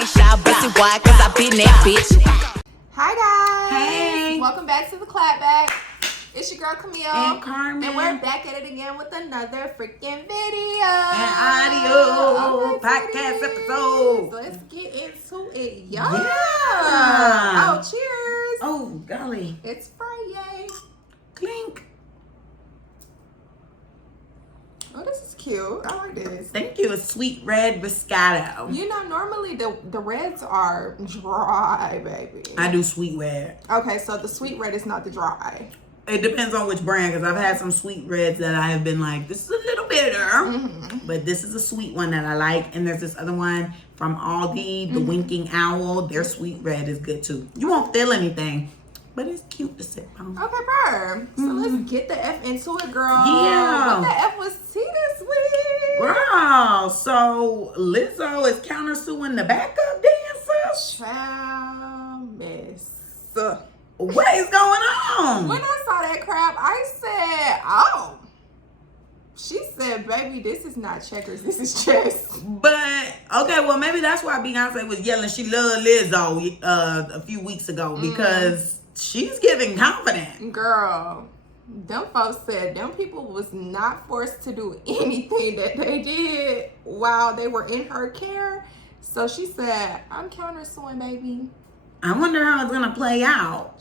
ain't shy, pussy wide, cause I been that bitch. Hi guys. Hey. Welcome back to the Clapback. It's your girl Camille. And Carmen. And we're back at it again with another freaking video. And audio podcast episode. Let's get into it, y'all. Yeah. Oh, cheers. Oh, golly. It's Friday. Clink. Oh, this is cute. I like this. Thank you. A sweet red Moscato. You know, normally the reds are dry, baby. I do sweet red. Okay, so the sweet red is not the dry. It depends on which brand, because I've had some sweet reds that I have been like, this is a little bitter. Mm-hmm. But this is a sweet one that I like. And there's this other one from Aldi, the Winking Owl. Their sweet red is good too. You won't feel anything, but it's cute to sip on. Okay, bro. So let's get the F into it, girl. Yeah. What the F was T this week? Girl, so Lizzo is countersuing the backup dancers? Child mess. What is going on? When I saw that crap, I said, oh. She said, baby, this is not checkers, this is chess. But, okay, well, maybe that's why Beyonce was yelling she loved Lizzo a few weeks ago, because she's giving confidence. Girl, them folks said them people was not forced to do anything that they did while they were in her care. So she said, I'm countersuing, baby. I wonder how it's going to play out.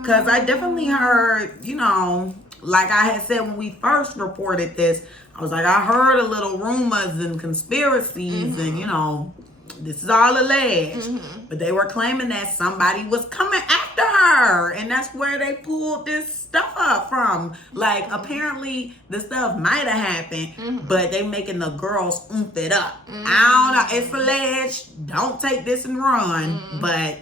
Because I definitely heard, you know, like I had said when we first reported this, I was like, I heard a little rumors and conspiracies and, you know, this is all alleged. But they were claiming that somebody was coming after her. And that's where they pulled this stuff up from. Like, apparently, the stuff might have happened, but they making the girls oomph it up. I don't know. It's alleged. Don't take this and run. But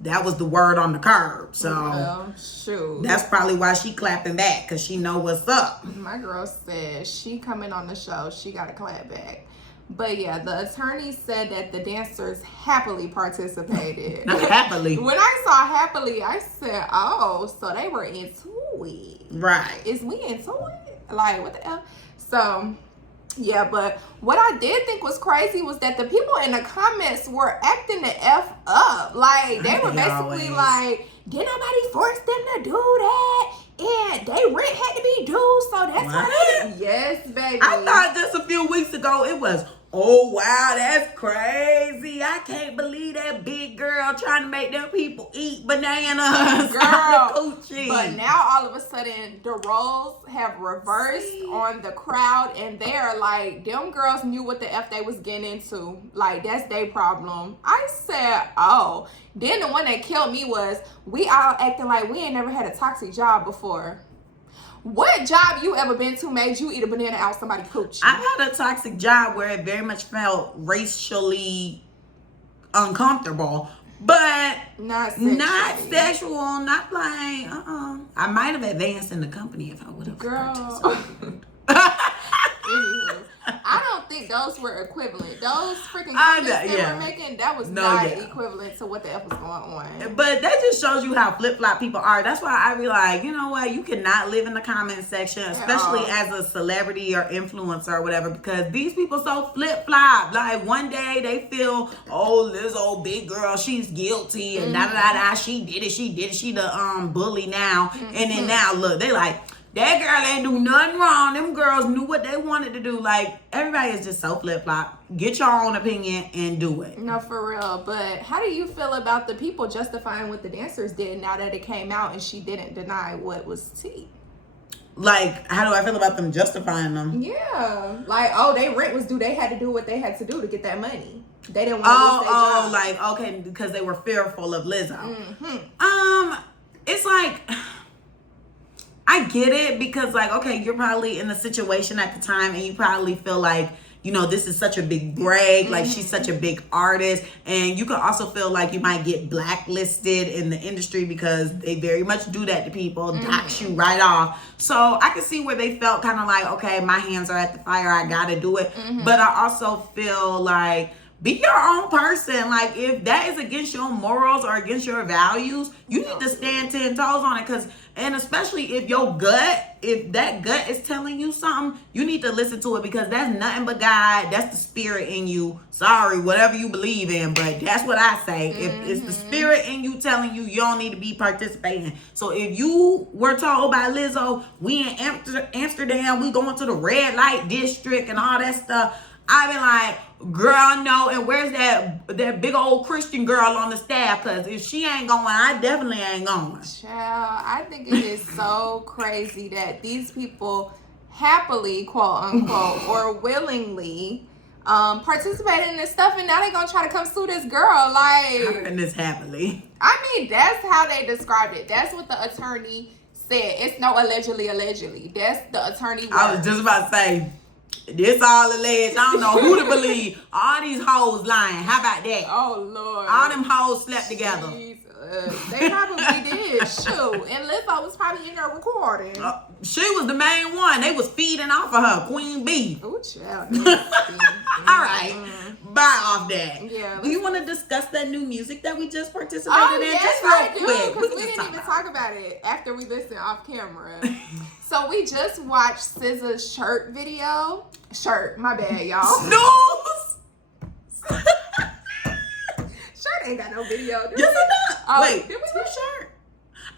that was the word on the curb. So, well, shoot. That's probably why she clapping back, because she know what's up. My girl said she coming on the show. She got to clap back. But yeah, the attorney said that the dancers happily participated. Not happily. When I saw happily, I said, oh, so they were into it. Right. Is we into it? Like, what the hell? So, yeah, but what I did think was crazy was that the people in the comments were acting the F up. Like, they were basically like, did nobody force them to do that? And they rent had to be due, so that's why they... Yes, baby. I thought just a few weeks ago it was, oh, wow, that's crazy. I can't believe that big girl trying to make them people eat bananas. Girl, but now all of a sudden the roles have reversed on the crowd, and they're like, them girls knew what the F they was getting into. Like, that's their problem. I said, oh. Then the one that killed me was, we all acting like we ain't never had a toxic job before. What job you ever been to made you eat a banana out somebody's coochie? I had a toxic job where it very much felt racially uncomfortable, but not sexual, not like, I might have advanced in the company if I would have. Girl. I don't think those were equivalent. Those freaking comments they were making, that was not equivalent to what the F was going on. But that just shows you how flip-flop people are. That's why I be like, you know what? You cannot live in the comment section, especially as a celebrity or influencer or whatever, because these people so flip-flop. Like, one day they feel, oh, this old big girl, she's guilty, and da-da-da-da, she did it, she the bully now. And then now, look, they like, that girl ain't do nothing wrong. Them girls knew what they wanted to do. Like, everybody is just so flip-flop. Get your own opinion and do it. No, for real. But how do you feel about the people justifying what the dancers did now that it came out and she didn't deny what was tea? Like, how do I feel about them justifying them? Yeah. Like, oh, they rent was due. They had to do what they had to do to get that money. They didn't want to lose their job. Like, okay, because they were fearful of Lizzo. It's like, I get it, because like, okay, you're probably in the situation at the time and you probably feel like, you know, this is such a big break, like she's such a big artist, and you can also feel like you might get blacklisted in the industry because they very much do that to people, dox you right off. So I can see where they felt kind of like, okay, my hands are at the fire, I gotta do it. But I also feel like be your own person. Like, if that is against your morals or against your values, you need to stand 10 toes on it. And especially if that gut is telling you something, you need to listen to it, because that's nothing but God. That's the spirit in you. Sorry, whatever you believe in, but that's what I say. If it's the spirit in you telling you don't need to be participating. So if you were told by Lizzo, we in Amsterdam, we going to the red light district and all that stuff, I be like, girl, no. And where's that big old Christian girl on the staff? Because if she ain't going, I definitely ain't going. Child, I think it is so crazy that these people happily, quote unquote, or willingly participated in this stuff, and now they gonna try to come sue this girl. Like, and this happily. I mean, that's how they described it. That's what the attorney said. It's no allegedly. That's the attorney word. I was just about to say, this all alleged. I don't know who to believe. All these hoes lying. How about that? Oh, Lord. All them hoes slept together. They probably did. Shoot. And Lizzo was probably in there recording. She was the main one. They was feeding off of her. Queen Bee. Ooh, child. All right. Bye off that. Yeah. Do you want to discuss that new music that we just participated in? Yes, Just I real do. quick. Because we didn't even talk about it after we listened off camera. So we just watched SZA's shirt video. My bad, y'all. Snooze! Shirt ain't got no video. Yes, it does. Wait, did we whose shirt?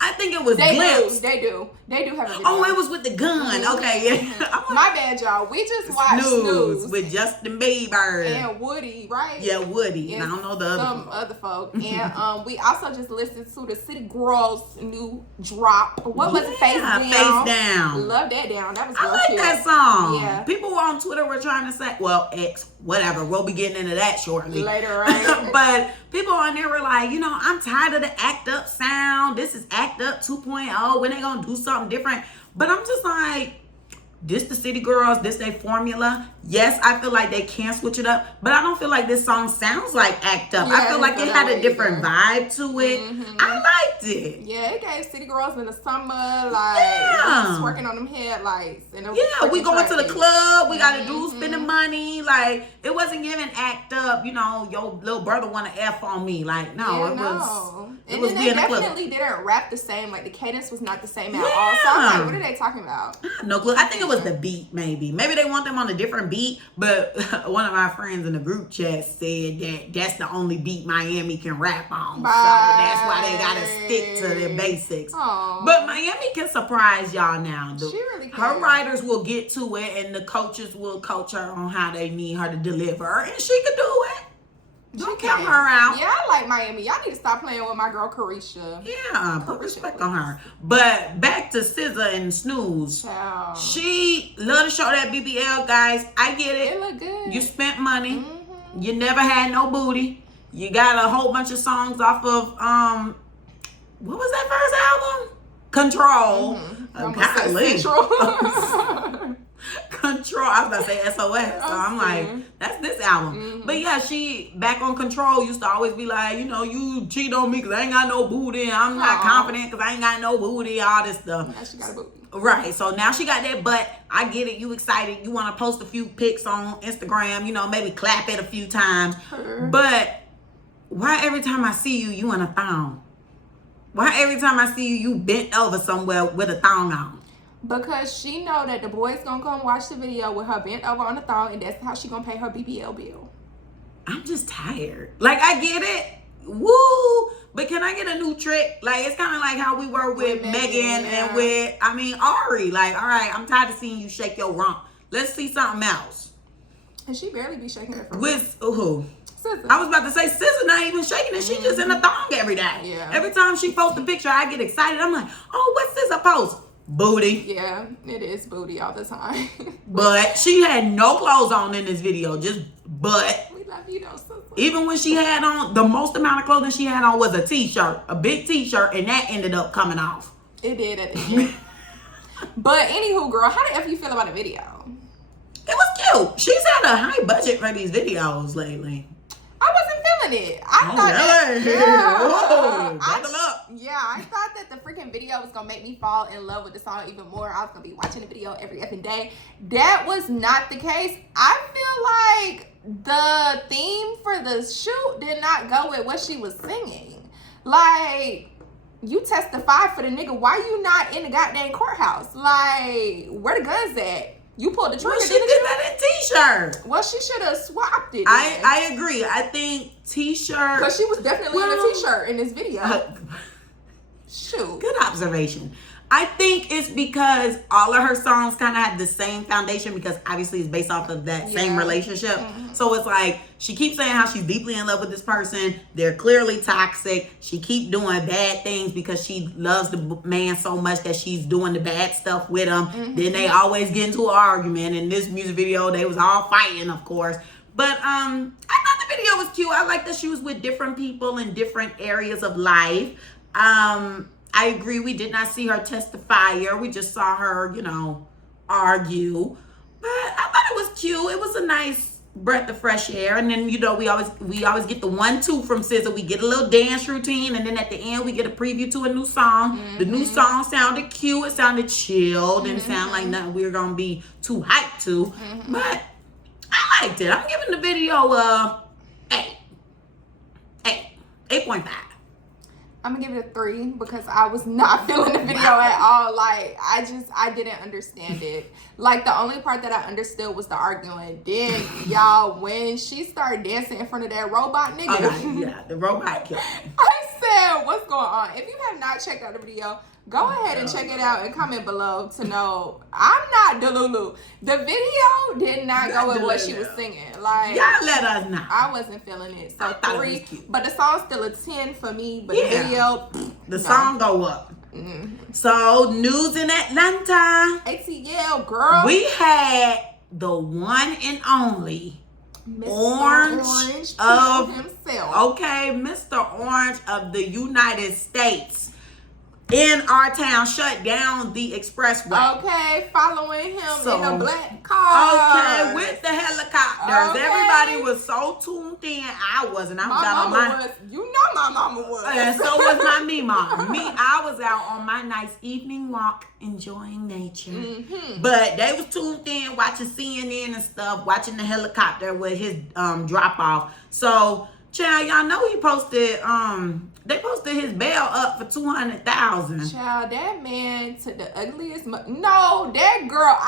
I think it was They Glimpse. do have a video. Oh, it was with the gun. Okay, yeah. My bad, y'all. We just watched Snooze with Justin Bieber and Woody, right? Yeah, Woody. And I don't know the some other folk. And we also just listened to the City Girls' new drop. What was it? Face Down. Face Down. Love that down. That was real I like cute. that song. Yeah. People on Twitter were trying to say, well, X, whatever. We'll be getting into that shortly. Later, right? But people on there were like, I'm tired of the act up sound. This is act up 2.0. When they gonna do something different? But I'm just like, this the City Girls, this their formula. Yes, I feel like they can switch it up, but I don't feel like this song sounds like act up. Yeah, I feel like it had a different vibe to it. I liked it. Yeah, it gave City Girls in the summer, like working on them headlights. And we going to the club. We got a dude spending money. Like, it wasn't giving act up. Your little brother want to F on me. Like, no, it was. And then they definitely didn't rap the same. Like, the cadence was not the same at all. So I'm like, what are they talking about? No clue. I think it was the beat, maybe. Maybe they want them on a different beat. But one of my friends in the group chat said that that's the only beat Miami can rap on. So that's why they got to stick to their basics. Aww. But Miami can surprise y'all now. She really can. Her writers will get to it, and the coaches will coach her on how they need her to deliver. And she could do it. Don't count her out. Yeah, I like Miami. Y'all need to stop playing with my girl Carisha. Yeah, put respect on her. But back to SZA and Snooze. Child. She love to show that BBL, guys. I get it. It look good. You spent money. You never had no booty. You got a whole bunch of songs off of what was that first album? Control. Control. I was about to say SOS. So I'm like, that's this album. But yeah, she back on Control used to always be like, you cheat on me because I ain't got no booty. I'm not confident because I ain't got no booty. All this stuff. Now she got a booty. Right. So now she got that butt. I get it. You excited. You want to post a few pics on Instagram. Maybe clap it a few times. But why every time I see you, you in a thong? Why every time I see you, you bent over somewhere with a thong on? Because she know that the boys gonna come watch the video with her bent over on the thong, and that's how she gonna pay her BBL bill. I'm just tired. Like, I get it. Woo! But can I get a new trick? Like, it's kind of like how we were with Megan and with, Ari. Like, all right, I'm tired of seeing you shake your rump. Let's see something else. And she barely be shaking it. With who? SZA. I was about to say, SZA not even shaking it. She just in a thong every day. Yeah. Every time she posts a picture, I get excited. I'm like, oh, what's SZA post? Booty. Yeah, it is booty all the time. But she had no clothes on in this video, just butt. We love you though, SZA. Even when she had on, the most amount of clothing she had on was a t-shirt, a big t-shirt, and that ended up coming off. It did at the end. But anywho, girl, how the F you feel about the video? It was cute. She's had a high budget for these videos lately. I wasn't feeling it. I thought buckle up. Yeah, I thought that the freaking video was gonna make me fall in love with the song even more. I was gonna be watching the video every effing day. That was not the case. I feel like the theme for the shoot did not go with what she was singing. Like, you testified for the nigga. Why you not in the goddamn courthouse? Like, where the guns at? You pulled the trigger. Well, she did that in T-shirt. Well, she should have swapped it. I agree. I think T-shirt. Because she was definitely in a T-shirt in this video. Shoot. Good observation. I think it's because all of her songs kind of had the same foundation because obviously it's based off of that same relationship. So it's like she keeps saying how she's deeply in love with this person. They're clearly toxic. She keep doing bad things because she loves the man so much that she's doing the bad stuff with him. Then they always get into an argument. In this music video, they was all fighting, of course. But I thought the video was cute. I like that she was with different people in different areas of life. I agree. We did not see her testifier. We just saw her, argue. But I thought it was cute. It was a nice breath of fresh air. And then, we always get the 1-2 from SZA. We get a little dance routine. And then at the end, we get a preview to a new song. The new song sounded cute. It sounded chilled. Didn't sound like nothing we were going to be too hyped to. But I liked it. I'm giving the video a 8.5. I'm gonna give it a 3 because I was not feeling the video at all. Like, I didn't understand it. Like, the only part that I understood was the arguing. Then, y'all, when she started dancing in front of that robot nigga. Okay, yeah, the robot killed me. I said, what's going on? If you have not checked out the video, go ahead and check it out and comment below to know. I'm not Delulu. The video did not go with what she was singing. Like, y'all let us know. I wasn't feeling it. So 3, cute. but the song's still a 10 for me. But the video, the song go up. So news in Atlanta. ATL girl. We had the one and only Mr. Orange of himself. Okay, Mr. Orange of the United States. In our town, shut down the expressway. Okay, following him in a black car. Okay, with the helicopters. Okay. Everybody was so tuned in. I wasn't. I was out on my. You know my mama was. And so was my mama. I was out on my nice evening walk, enjoying nature. But they was tuned in, watching CNN and stuff, watching the helicopter with his drop off. So, child, y'all know he posted. They posted his bail up for $200,000. Child, that man took the ugliest no, that girl,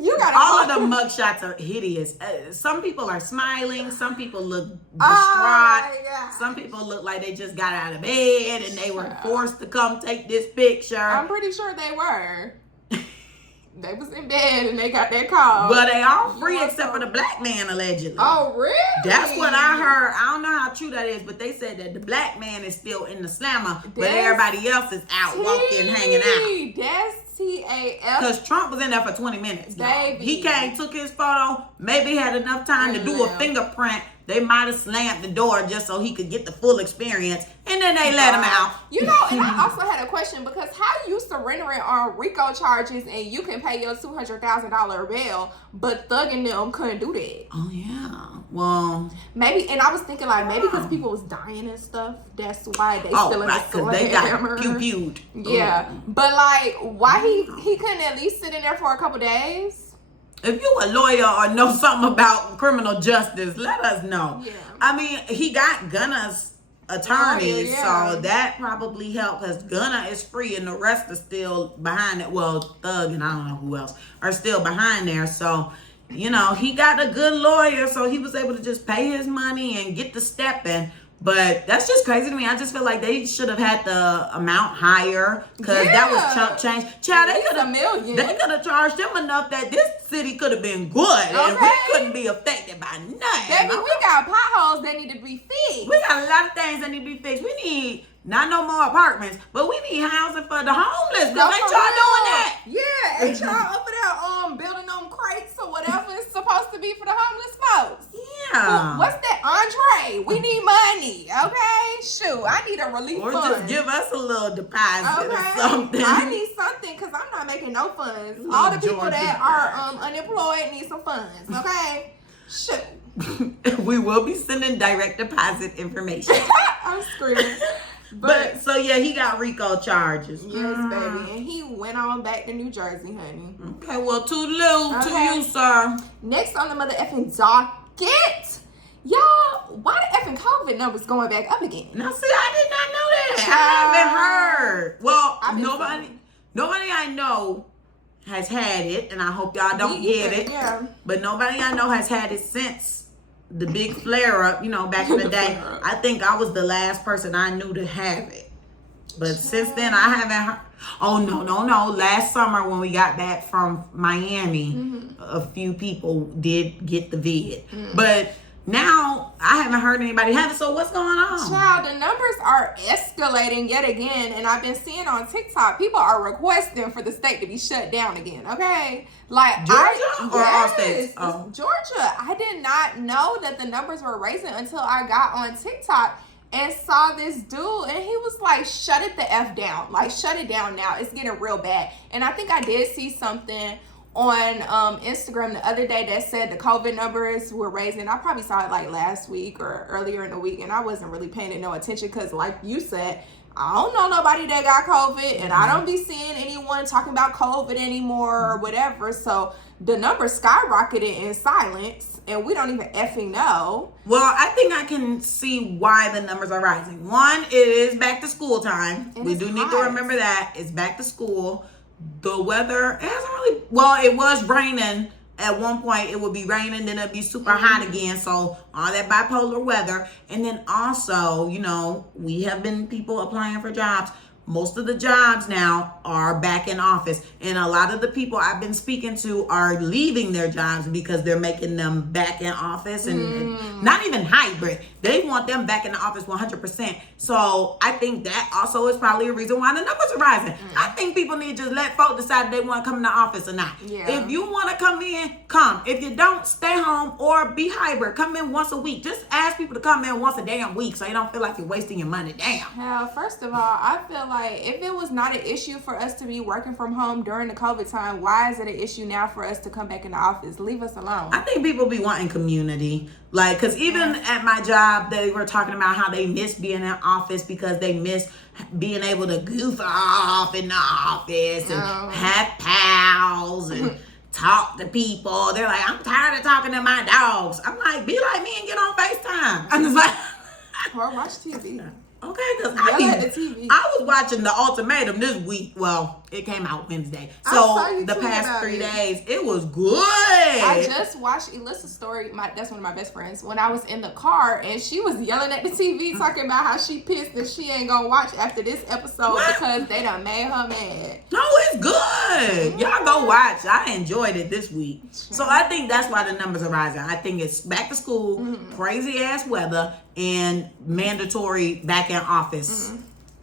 you gotta all of the mugshots are hideous. Some people are smiling, some people look distraught, some people look like they just got out of bed and they were forced to come take this picture. I'm pretty sure they were. They was in bed and they got that call. But they all free except for the black man, allegedly. Oh, really? That's what I heard. I don't know how true that is, but they said that the black man is still in the slammer, but everybody else is out walking, hanging out. That's TAF. Because Trump was in there for 20 minutes. Baby. He came, took his photo, maybe had enough time to do a fingerprint. They might have slammed the door just so he could get the full experience, and then they let him out. And I also had a question because how you surrendering on Rico charges and you can pay your $200,000 bail, but Thug and them couldn't do that? Oh yeah, well maybe. And I was thinking like maybe because people was dying and stuff, that's why they still in the store. They got pew-pewed. Yeah, but like why he couldn't at least sit in there for a couple days? If you a lawyer or know something about criminal justice, let us know. Yeah. I mean, he got Gunna's attorney, yeah. so that probably helped because Gunna is free and the rest are still behind it. Well, Thug and I don't know who else are still behind there. So, he got a good lawyer, so he was able to just pay his money and get the step in. But that's just crazy to me. I just feel like they should have had the amount higher because that was chump change. Child, they could have $1 million. They could have charged them enough that this city could have been good and we couldn't be affected by nothing. Baby, we got potholes that need to be fixed. We got a lot of things that need to be fixed. We need not no more apartments, but we need housing for the homeless. Because ain't y'all doing that? Yeah, ain't y'all over there building them crates or whatever it's supposed to be for the homeless folks? Yeah. What's that, Andre? We need money, okay? Shoot, I need a relief or fund. Just give us a little deposit or something. I need something because I'm not making no funds. All the people that are unemployed need some funds, okay? Shoot. We will be sending direct deposit information. I'm screaming. But so yeah, he got Rico charges. Yes, baby. And he went on back to New Jersey, honey. Okay, well, toodaloo to you, sir. Next on the motherfucking docket Y'all, why the effing COVID numbers going back up again? Now, see, I did not know that. I haven't heard. Well, nobody I know has had it, and I hope y'all don't get it. Yeah. But nobody I know has had it since the big flare up, back in the day. I think I was the last person I knew to have it. But since then, I haven't heard. Oh, no. Last summer when we got back from Miami, a few people did get the vid. But now, I haven't heard anybody have it, so what's going on? Child, the numbers are escalating yet again, and I've been seeing on TikTok, people are requesting for the state to be shut down again, okay? Like, Georgia or all states? Oh. Georgia. I did not know that the numbers were raising until I got on TikTok and saw this dude, and he was like, shut it the F down. Like, shut it down now. It's getting real bad. And I think I did see something on Instagram the other day that said the COVID numbers were raising. I probably saw it like last week or earlier in the week, and I wasn't really paying it no attention because, like you said, I don't know nobody that got COVID, and I don't be seeing anyone talking about COVID anymore or whatever. So the numbers skyrocketed in silence, and we don't even effing know. Well, I think I can see why the numbers are rising. One, it is back to school time. We do need to remember that. It's back to school. The weather hasn't really, well, it was raining at one point. It would be raining, then it'd be super hot again. So all that bipolar weather. And then also, we have been people applying for jobs. Most of the jobs now are back in office. And a lot of the people I've been speaking to are leaving their jobs because they're making them back in office and not even hybrid. They want them back in the office 100%. So I think that also is probably a reason why the numbers are rising. I think people need to just let folk decide if they want to come in the office or not. Yeah. If you want to come in, come. If you don't, stay home or be hybrid. Come in once a week. Just ask people to come in once a damn week so you don't feel like you're wasting your money. Damn. Now, first of all, I feel like if it was not an issue for us to be working from home during the COVID time, why is it an issue now for us to come back in the office? Leave us alone. I think people be wanting community. Like, because even at my job, they were talking about how they miss being in office because they miss being able to goof off in the office and have pals and talk to people. They're like, I'm tired of talking to my dogs. I'm like, be like me and get on FaceTime. I'm just like, or watch TV. Okay, because TV. I was watching The Ultimatum this week. Well, it came out Wednesday. So the past 3 days, it was good. I just watched Alyssa's story. That's one of my best friends. When I was in the car, and she was yelling at the TV, talking about how she pissed and she ain't gonna watch after this episode because they done made her mad. No, it's good. Y'all go watch. I enjoyed it this week. So I think that's why the numbers are rising. I think it's back to school, crazy ass weather, and mandatory back in office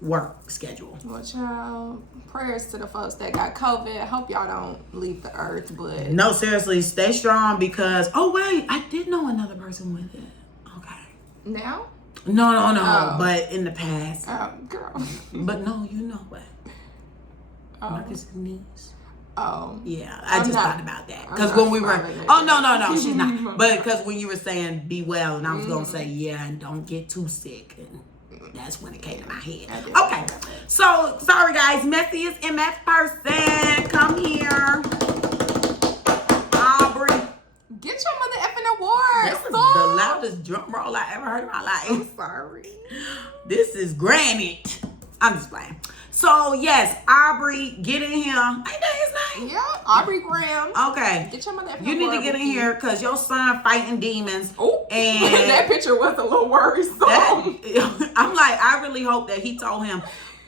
work schedule. Well, child, prayers to the folks that got COVID. I hope y'all don't leave the earth, but no, seriously, stay strong because I did know another person with it. Okay. Now? No, but in the past. Oh, girl. But no, you know what? Marcus' niece. Oh. Yeah, I just thought about that. Because when we were... Oh, no, she's not. But because when you were saying be well, and I was going to say, yeah, and don't get too sick. And that's when it came to my head. Okay. So, sorry, guys. Messiest Person. Come here. Aubrey. Get your mother effing award. This is the loudest drum roll I ever heard in my life. I'm sorry. This is granite. I'm just playing. So, yes, Aubrey, get in here. Ain't that his name? Yeah, Aubrey Graham. Okay. Get your mother effing You need to get in here because your son fighting demons. Oh, and that picture was a little worrisome. I'm like, I really hope that he told him,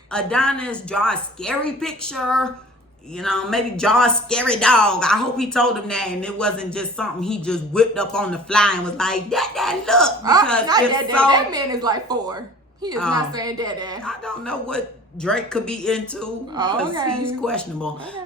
Adonis, draw a scary picture. Maybe draw a scary dog. I hope he told him that and it wasn't just something he just whipped up on the fly and was like, Dad, look. Because that man is like 4. He is not saying Dad. I don't know what Drake could be into because he's questionable. Okay.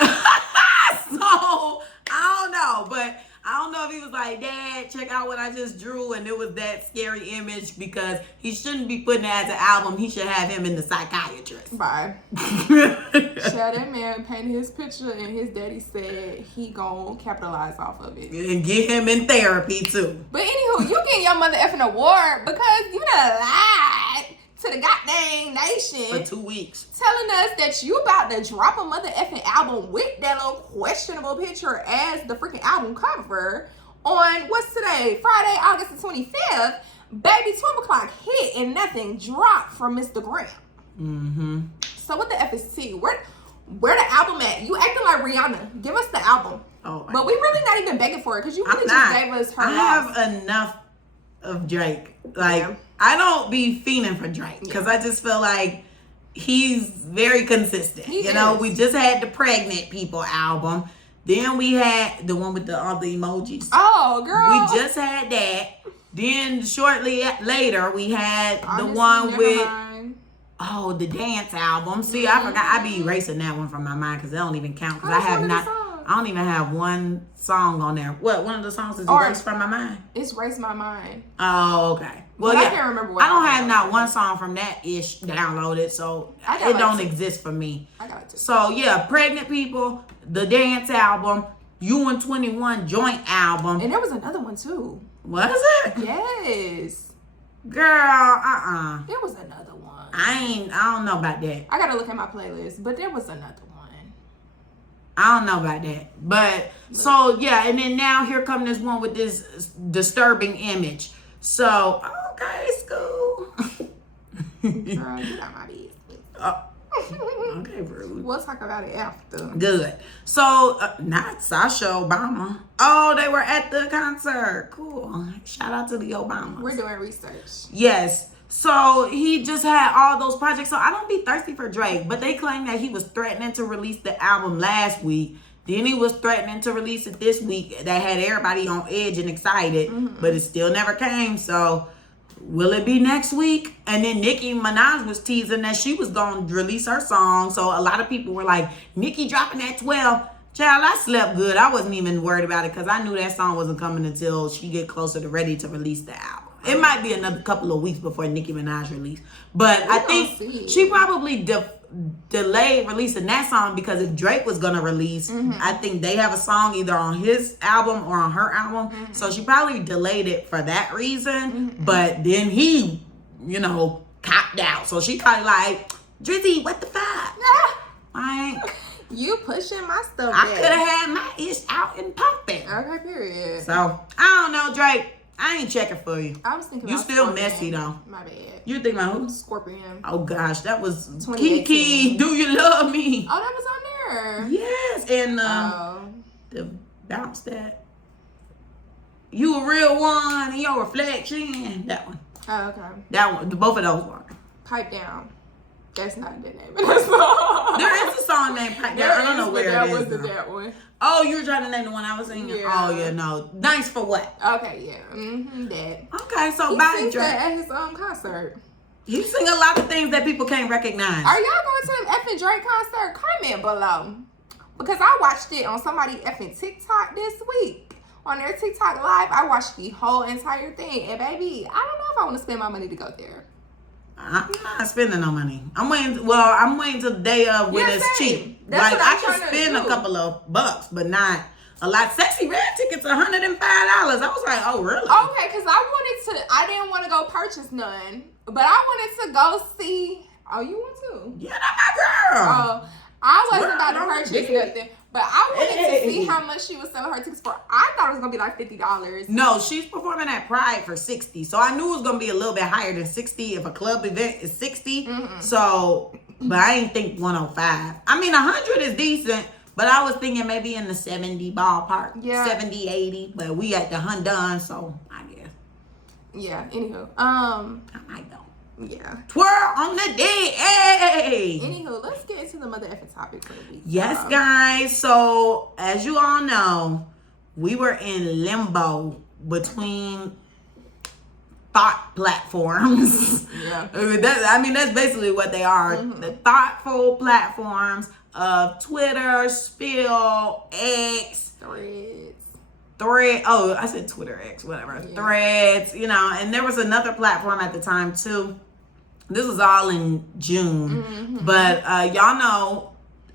So, I don't know. But I don't know if he was like, Dad, check out what I just drew. And it was that scary image because he shouldn't be putting it as an album. He should have him in the psychiatrist. Bye. That man painted his picture and his daddy said he gonna capitalize off of it. And get him in therapy too. But anywho, you getting your mother effing award because you done lied to the goddamn nation for 2 weeks telling us that you about to drop a mother effing album with that little questionable picture as the freaking album cover on, what's today? Friday, August the 25th, baby, 12 o'clock hit and nothing dropped from Mr. Graham. Mm-hmm. So what the F is T? Where the album at? You acting like Rihanna. Give us the album. Oh, but we really not even begging for it because you really just gave us her. I have enough of Drake. Like, Yeah. I don't be fiending for Drake because I just feel like he's very consistent. He you know, is. we just had the Pregnant People album. Then we had the one with all the emojis. Oh, girl. We just had that. Then shortly later, we had Honestly, the one never with mind. the dance album. See, I forgot. I be erasing that one from my mind because they don't even count. Because I That's have one of the not. songs. I don't even have one song on there. What? One of the songs is Or- erased from my mind. It's Race My Mind. Oh, okay. Well, But yeah. I can't remember what I don't song have it not was. one song from that ish downloaded, so I got it like don't two. exist for me. I got it too. So yeah, Pregnant People, the dance album, You and 21 joint album. And there was another one too. Was it? Yes. Girl, There was another one. I don't know about that. I gotta look at my playlist, but there was another one. I don't know about that. But so yeah, and then now here come this one with this disturbing image. So okay, school. Girl, get out my business. Okay, rude. We'll talk about it after. Good. So not Sasha Obama. Oh, they were at the concert. Cool. Shout out to the Obamas. We're doing research. Yes. So he just had all those projects. So I don't be thirsty for Drake, but they claim that he was threatening to release the album last week. Then he was threatening to release it this week. That had everybody on edge and excited, but it still never came. So will it be next week? And then Nicki Minaj was teasing that she was going to release her song. So a lot of people were like, Nicki dropping at 12. Child, I slept good. I wasn't even worried about it because I knew that song wasn't coming until she get closer to ready to release the album. It might be another couple of weeks before Nicki Minaj release. But I think see. she probably delayed releasing that song because if Drake was going to release, I think they have a song either on his album or on her album. So she probably delayed it for that reason. But then he, copped out. So she probably like, Drizzy, what the fuck? Like, You pushing my stuff I back. could have had my ish out and pumping. Okay, period. So, I don't know, Drake. I ain't checking for you. I was thinking You about still Scorpion. messy, though. My bad. You think about who? Scorpion. Oh, gosh. That was 2018. Kiki. Do you love me? Oh, that was on there. Yes. And the bounce that. You a real one in your reflection. That one. Oh, okay. That one. Both of those were. Pipe Down. That's not the name of the song. There is a song named Pipe Down. I don't know where that it is. wasn't though. that one. Oh, you were trying to name the one I was singing? Yeah. Oh, yeah, no. Nice for what? Okay, yeah. That. Okay, so He bye, sings Drake. that at his own concert. He sing a lot of things that people can't recognize. Are y'all going to the effing Drake concert? Comment below. Because I watched it on somebody effing TikTok this week. On their TikTok live, I watched the whole entire thing. And baby, I don't know if I want to spend my money to go there. I'm not spending no money. I'm waiting till the day of when Yeah, it's same. cheap. That's Like what I I'm can trying to spend a do. couple of bucks, but not a lot. Sexy Red tickets $105. I was like, oh really? Okay, because I didn't want to go purchase none. But I wanted to go see. Oh, you want to? Yeah, that's my girl. Oh, I wasn't Well, about to no, purchase did. nothing. But I wanted to see Hey. how much she was selling her tickets for. I thought it was going to be like $50. No, she's performing at Pride for $60. So I knew it was gonna be a little bit higher than $60 if a club event is $60. So, but I didn't think 105. I mean, 100 is decent, but I was thinking maybe in the 70 ballpark. Yeah. 70, 80. But we at the Hundun, so I guess Yeah, anywho. I might go. Yeah. Twirl on the day. Hey. Anywho, let's get into the mother effing topic for the week. Yes, guys. So, as you all know, we were in limbo between thought platforms. Yeah. That's basically what they are. The thoughtful platforms of Twitter, Spill, X, Thread. Oh, I said Twitter, X, whatever. Yeah. Threads, and there was another platform at the time too. This was all in June. But y'all know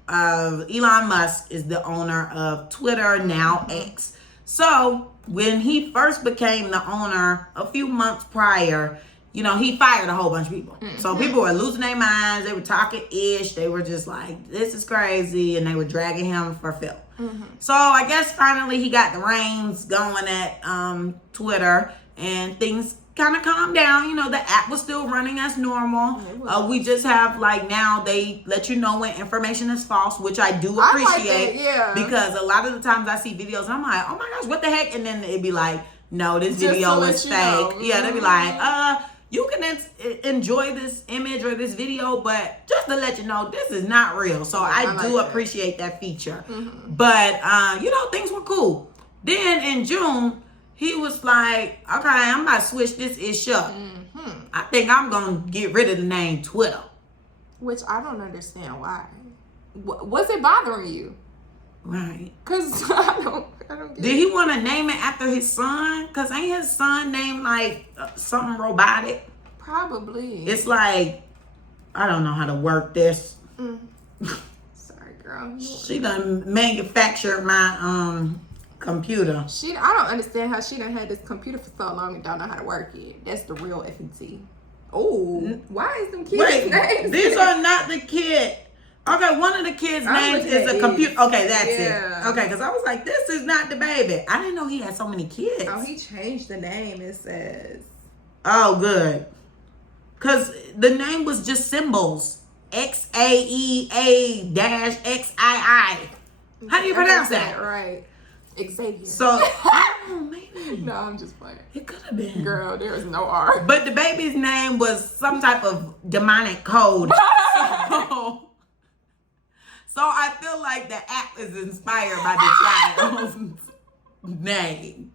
Elon Musk is the owner of Twitter, now X. So when he first became the owner a few months prior, he fired a whole bunch of people. So people were losing their minds. They were talking ish. They were just like, this is crazy. And they were dragging him for Phil. So I guess finally he got the reins going at Twitter, and things kind of calmed down. You know, the app was still running as normal. We just have like now they let you know when information is false, which I do appreciate. Because a lot of the times I see videos and I'm like, oh my gosh, what the heck? And then it'd be like, no, this video is fake. Yeah, they'd be like, you can enjoy this image or this video, but just to let you know, this is not real. So I do appreciate that feature. But, you know, things were cool. Then in June, he was like, okay, I'm about to switch this ish up. I think I'm going to get rid of the name Twitter. Which I don't understand why. Was it bothering you? Right. Because I don't get Did he want to name it after his son? Because ain't his son named like something robotic? Probably. It's like, I don't know how to work this. Sorry, girl. She done manufactured my computer. I don't understand how she done had this computer for so long and don't know how to work it. That's the real FNT. Oh, why is them kids' names? These are not the kid. Okay, one of the kids' names is a computer. Okay, that's it. Okay, because I was like, this is not the baby. I didn't know he had so many kids. Oh, he changed the name, it says. Oh, good. Because the name was just symbols. XAEA-XII. How do you pronounce that? Right. Xavier. So, maybe. No, I'm just playing. It could have been. Girl, there is no R. But the baby's name was some type of demonic code. So I feel like the app is inspired by the child's name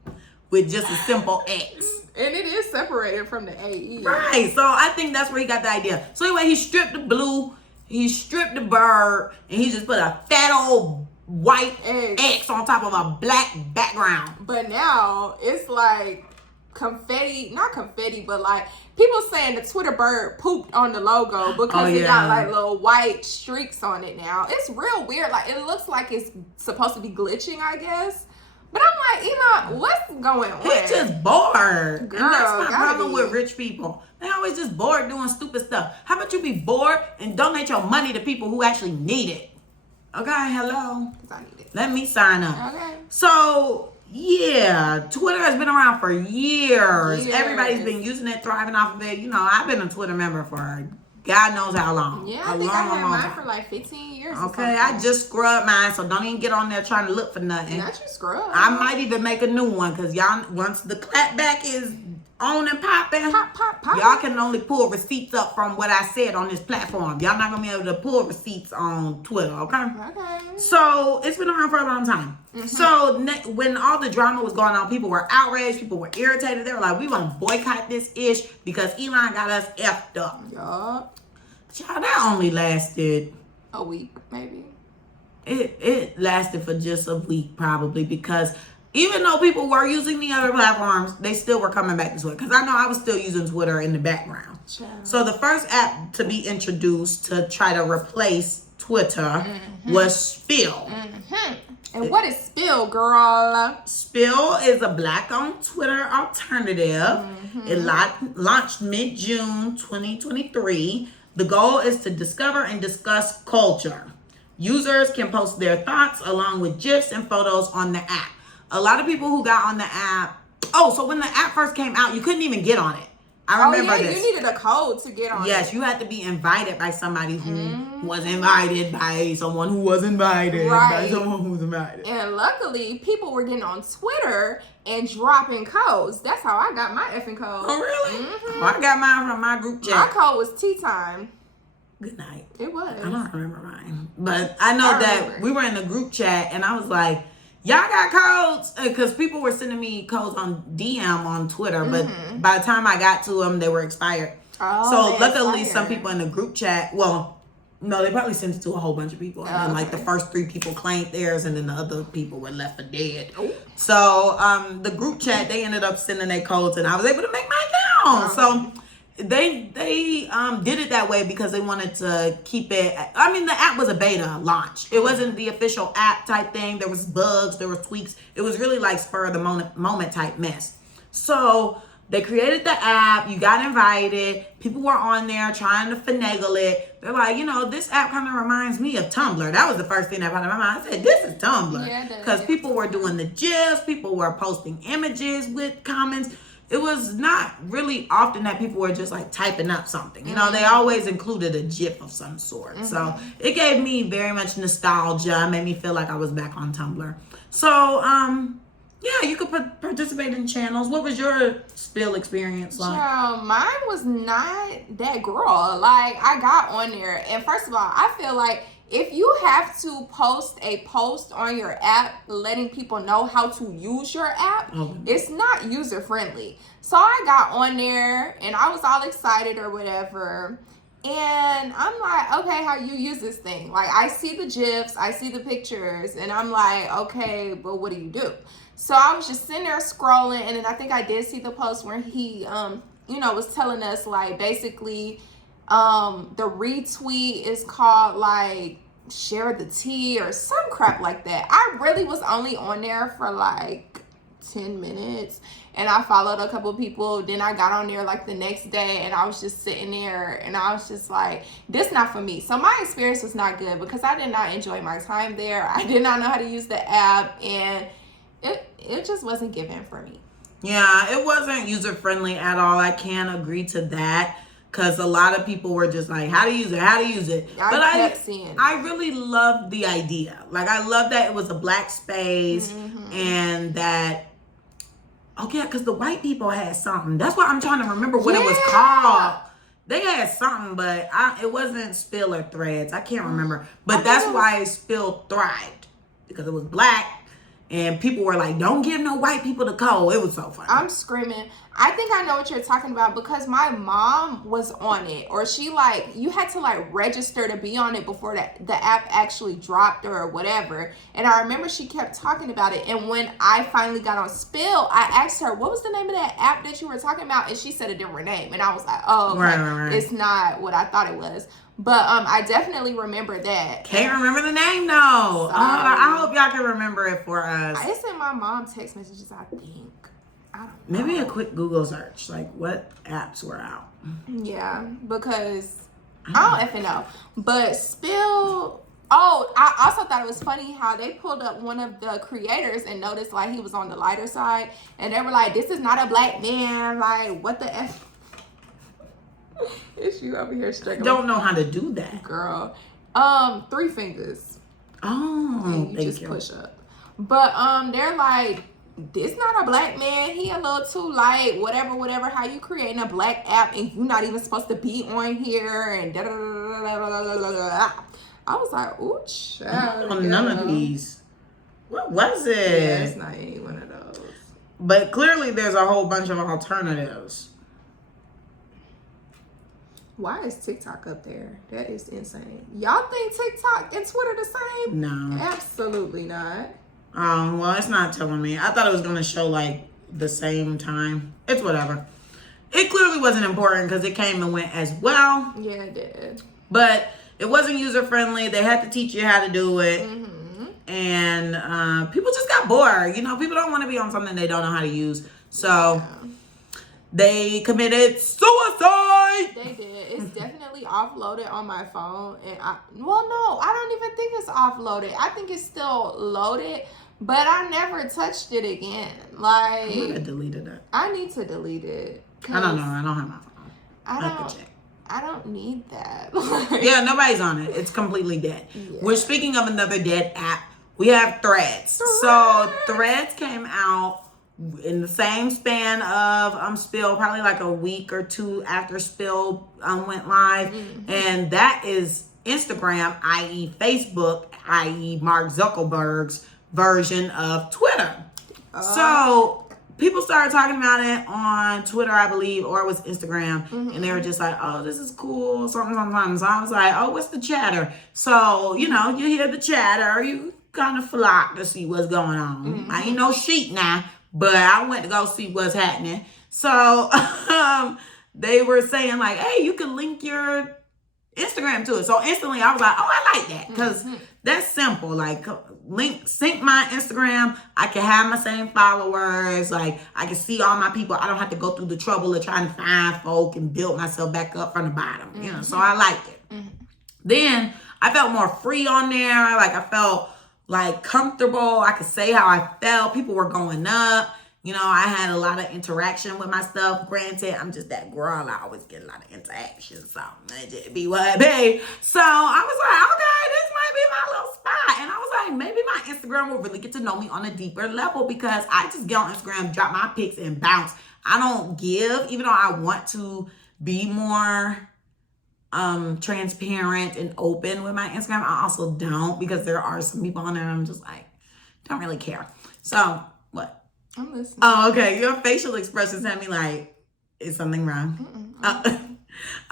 with just a simple X. And it is separated from the AE. Right. So I think that's where he got the idea. So anyway, he stripped the blue, he stripped the bird, and he just put a fat old white X on top of a black background. But now it's like confetti, not confetti, but like people saying the Twitter bird pooped on the logo because it got like little white streaks on it now. It's real weird. Like it looks like it's supposed to be glitching, I guess. But I'm like, Elon, what's going on? He's just bored. Girl, and that's my problem with rich people. They always just bored doing stupid stuff. How about you be bored and donate your money to people who actually need it? Okay, hello. I need it. Let me sign up. Okay. So, yeah, Twitter has been around for years. Everybody's been using it, thriving off of it. You know, I've been a Twitter member for God knows how long. Yeah, I think I had mine for like 15 years. Okay, I just scrubbed mine, so don't even get on there trying to look for nothing. Not you scrub. I might even make a new one because y'all, once the clapback is on and popping, pop. y'all can only pull receipts up from what I said on this platform. Y'all not gonna be able to pull receipts on Twitter, okay? Okay. So it's been around for a long time. So when all the drama was going on, people were outraged, people were irritated. They were like, we gonna boycott this ish because Elon got us effed up. Yup. Child, that only lasted a week, maybe. It lasted for just a week probably, because even though people were using the other platforms, they still were coming back to Twitter. Because I know I was still using Twitter in the background. So the first app to be introduced to try to replace Twitter was Spill. And what is Spill, girl? Spill is a Black-owned Twitter alternative. It launched mid-June 2023. The goal is to discover and discuss culture. Users can post their thoughts along with GIFs and photos on the app. A lot of people who got on the app... Oh, so when the app first came out, you couldn't even get on it. I remember this. You needed a code to get on it. Yes, you had to be invited by somebody who was invited by someone who was invited by someone who was invited. And luckily, people were getting on Twitter and dropping codes. That's how I got my effing code. Oh, really? Oh, I got mine from my group chat. My code was tea time. Good night. It was. I don't remember mine. But I know that we were in the group chat and I was like, y'all got codes? Because people were sending me codes on DM on Twitter, but by the time I got to them, they were expired. So luckily, some people in the group chat, well, no, they probably sent it to a whole bunch of people. And then like the first 3 people claimed theirs and then the other people were left for dead. So the group chat, they ended up sending their codes and I was able to make mine down. So they did it that way because they wanted to keep it. I mean, the app was a beta launch. It wasn't the official app type thing. There was bugs, there were tweaks. It was really like spur of the moment type mess. So They created the app. You got invited. People were on there trying to finagle it. They're like, this app kind of reminds me of Tumblr. That was the first thing that popped in my mind. I said, this is Tumblr. Yeah, because people were doing the GIFs. People were posting images with comments. It was not really often that people were just like typing up something. They always included a GIF of some sort. So it gave me very much nostalgia. It made me feel like I was back on Tumblr. So, yeah, you could participate in channels. What was your spill experience like? Mine was not that girl. Like, I got on there. And first of all, I feel like if you have to post a post on your app letting people know how to use your app, it's not user friendly. So I got on there and I was all excited or whatever. And I'm like, okay, how you use this thing? Like, I see the GIFs, I see the pictures, and I'm like, okay, but what do you do? So I was just sitting there scrolling, and then I think I did see the post where he, was telling us, like, basically, the retweet is called, like, share the tea or some crap like that. I really was only on there for, like, 10 minutes, and I followed a couple people. Then I got on there, like, the next day, and I was just sitting there, and I was just like, this not for me. So my experience was not good because I did not enjoy my time there. I did not know how to use the app, and it just wasn't given for me. Yeah, it wasn't user friendly at all. I can agree to that because a lot of people were just like, how to use it. But I really loved the idea. Like, I love that it was a black space and that, because the white people had something. That's why I'm trying to remember what it was called. They had something, but it wasn't Spill or Threads. I can't remember. But that's why Spill thrived, because it was black. And people were like, don't give no white people the code. It was so funny. I'm screaming. I think I know what you're talking about because my mom was on it. Or she, like, you had to, like, register to be on it before the app actually dropped or whatever. And I remember she kept talking about it. And when I finally got on Spill, I asked her, what was the name of that app that you were talking about? And she said a different name. And I was like, oh, right. It's not what I thought it was. But I definitely remember that. Can't remember the name, though. I hope y'all can remember it for us. It's in my mom's text messages, I think. I don't know. Maybe a quick Google search, like what apps were out. Yeah, because I don't effing know. But Spill... Oh, I also thought it was funny how they pulled up one of the creators and noticed, like, he was on the lighter side. And they were like, this is not a black man. Like, what the F... It's you over here struggling. Don't know how to do that, girl. 3 fingers. Oh, and you just push up. But they're like, this not a black man. He a little too light. Whatever. How you creating a black app and you not even supposed to be on here and da da da da da da. I was like, ooh, child. None of these. What was it? Yeah, it's not any one of those. But clearly, there's a whole bunch of alternatives. Why is TikTok up there? That is insane. Y'all think TikTok and Twitter the same? No. Absolutely not. Well, it's not telling me. I thought it was going to show, like, the same time. It's whatever. It clearly wasn't important because it came and went as well. Yeah, it did. But it wasn't user-friendly. They had to teach you how to do it. And people just got bored. People don't want to be on something they don't know how to use. So... Yeah. They committed suicide. They did. It's definitely offloaded on my phone. And I don't even think it's offloaded. I think it's still loaded, but I never touched it again. Like, I'm gonna delete it. I need to delete it. I don't know. I don't have my phone. I don't need that. Yeah, nobody's on it. It's completely dead. Yeah. We're speaking of another dead app. We have Threads. So Threads came out in the same span of Spill, probably like a week or two after Spill went live. And that is Instagram, i.e. Facebook, i.e. Mark Zuckerberg's version of Twitter. So people started talking about it on Twitter, I believe, or it was Instagram. And they were just like, oh, this is cool, something. So I was like, oh, what's the chatter? So, you hear the chatter, you kind of flock to see what's going on. I ain't no sheep now. But I went to go see what's happening. So they were saying like, hey, you can link your Instagram to it. So instantly I was like, oh, I like that. Because that's simple. Like, sync my Instagram. I can have my same followers. Like, I can see all my people. I don't have to go through the trouble of trying to find folk and build myself back up from the bottom. You know, so I liked it. Then I felt more free on there. Like, I felt like comfortable. I could say how I felt. People were going up. You know, I had a lot of interaction with my stuff. Granted, I'm just that girl. I always get a lot of interaction. So, it just be what it be. So, I was like, okay, this might be my little spot. And I was like, maybe my Instagram will really get to know me on a deeper level because I just get on Instagram, drop my pics, and bounce. I don't give, even though I want to be more transparent and open with my Instagram. I also don't because there are some people on there I'm just like, don't really care. So, what? I'm listening. Oh, okay. Your facial expressions had me like, is something wrong?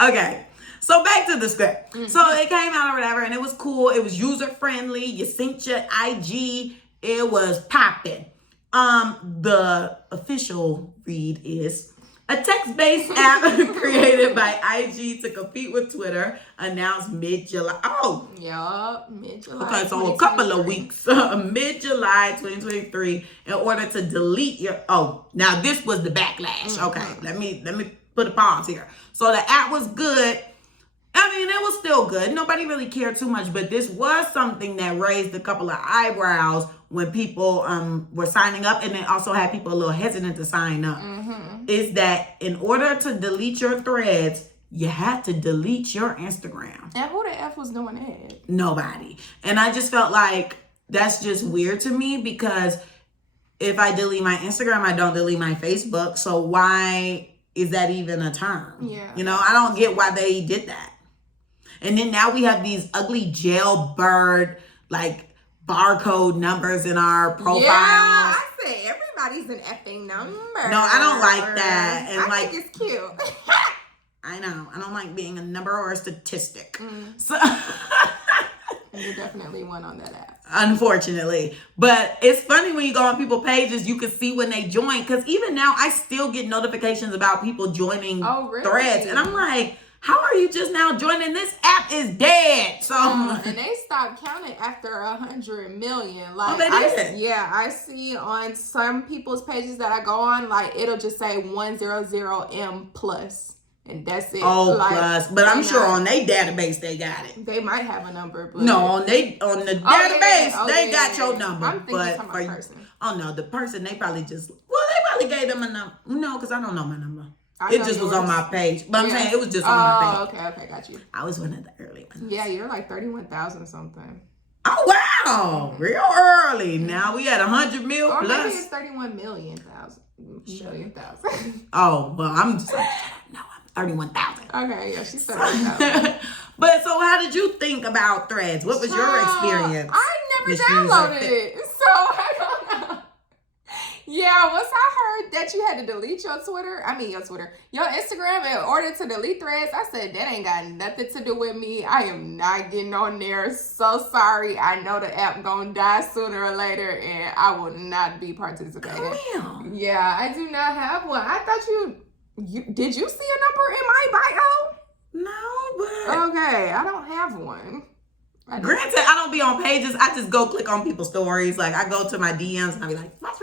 Okay. So back to the script. So it came out or whatever, and it was cool. It was user friendly. You synced your IG. It was popping. The official read is a text-based app created by IG to compete with Twitter, announced mid-July. Oh, yup, mid-July. Okay, so a couple of weeks, mid-July 2023, in order to delete your. Oh, now this was the backlash. Okay, let me put a pause here. So the app was good. I mean, it was still good. Nobody really cared too much, but this was something that raised a couple of eyebrows when people were signing up, and it also had people a little hesitant to sign up. Is that in order to delete your threads, you have to delete your Instagram. And who the F was doing that? Nobody. And I just felt like that's just weird to me because if I delete my Instagram, I don't delete my Facebook. So why is that even a term? Yeah. You know, I don't get why they did that. And then now we have these ugly jailbird, like, barcode numbers in our profiles. Yeah, I say everybody's an effing number. No, I don't like that. And I think it's cute. I know. I don't like being a number or a statistic. So you're definitely one on that app. Unfortunately. But it's funny when you go on people's pages, you can see when they join. Because even now, I still get notifications about people joining threads. And I'm like, how are you just now joining? This app is dead. So and they stopped counting after 100 million. Like, they did. I see on some people's pages that I go on, like it'll just say 100M plus, and that's it. Oh, like, plus, but I'm sure on their database they got it. They might have a number, but no, on the database they got your number. I'm thinking but for my person. Oh no, the person they probably just they probably gave them a number. No, because I don't know my number. It just was on my page. But I'm saying it was just on my page. Okay, got you. I was one of the early ones. Yeah, you're like 31,000 something. Oh, wow. Real early. Now we at 100 mil or plus. Maybe it's 31 million thousand. Oh, well, I'm just like, no, I'm 31,000. Okay, yeah, she's 31,000. But so how did you think about threads? What was your experience? I never downloaded it. So I don't know. Yeah, once I heard that you had to delete your Instagram in order to delete threads, I said, that ain't got nothing to do with me. I am not getting on there. So sorry. I know the app gonna die sooner or later, and I will not be participating. Damn. Yeah, I do not have one. I thought you did you see a number in my bio? No, but... Okay, I don't have one. Granted, I don't be on pages. I just go click on people's stories. Like, I go to my DMs and I be like, watch.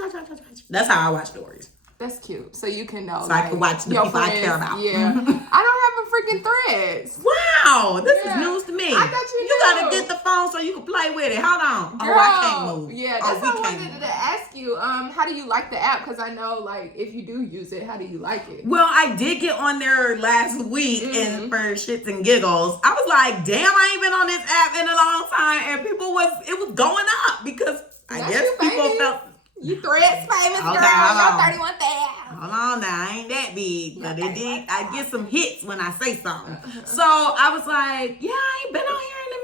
That's how I watch stories. That's cute. So you can know. So I can watch the people friends, I care about. Yeah. I don't have a freaking threads. Wow. This is news to me. I thought you knew. You gotta get the phone so you can play with it. Hold on. Girl, I can't move. Yeah, that's what I wanted to ask you. How do you like the app? Because I know, like, if you do use it, how do you like it? Well, I did get on there last week and for shits and giggles. I was like, damn, I ain't been on this app in a long time. And it was going up because I guess people felt... You threads famous, girl. You're 31,000. Hold on now. I ain't that big. But it did. I get some hits when I say something. So I was like, yeah, I ain't been on here in a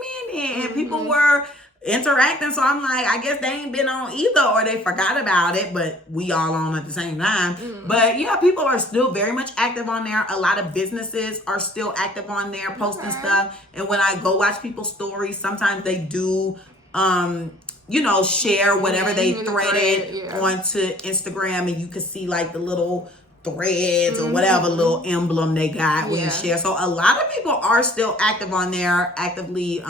minute. And people were interacting. So I'm like, I guess they ain't been on either or they forgot about it. But we all on at the same time. But yeah, people are still very much active on there. A lot of businesses are still active on there posting stuff. And when I go watch people's stories, sometimes they do... share whatever they threaded onto Instagram, and you can see like the little threads or whatever little emblem they got when you share. So a lot of people are still active on there, actively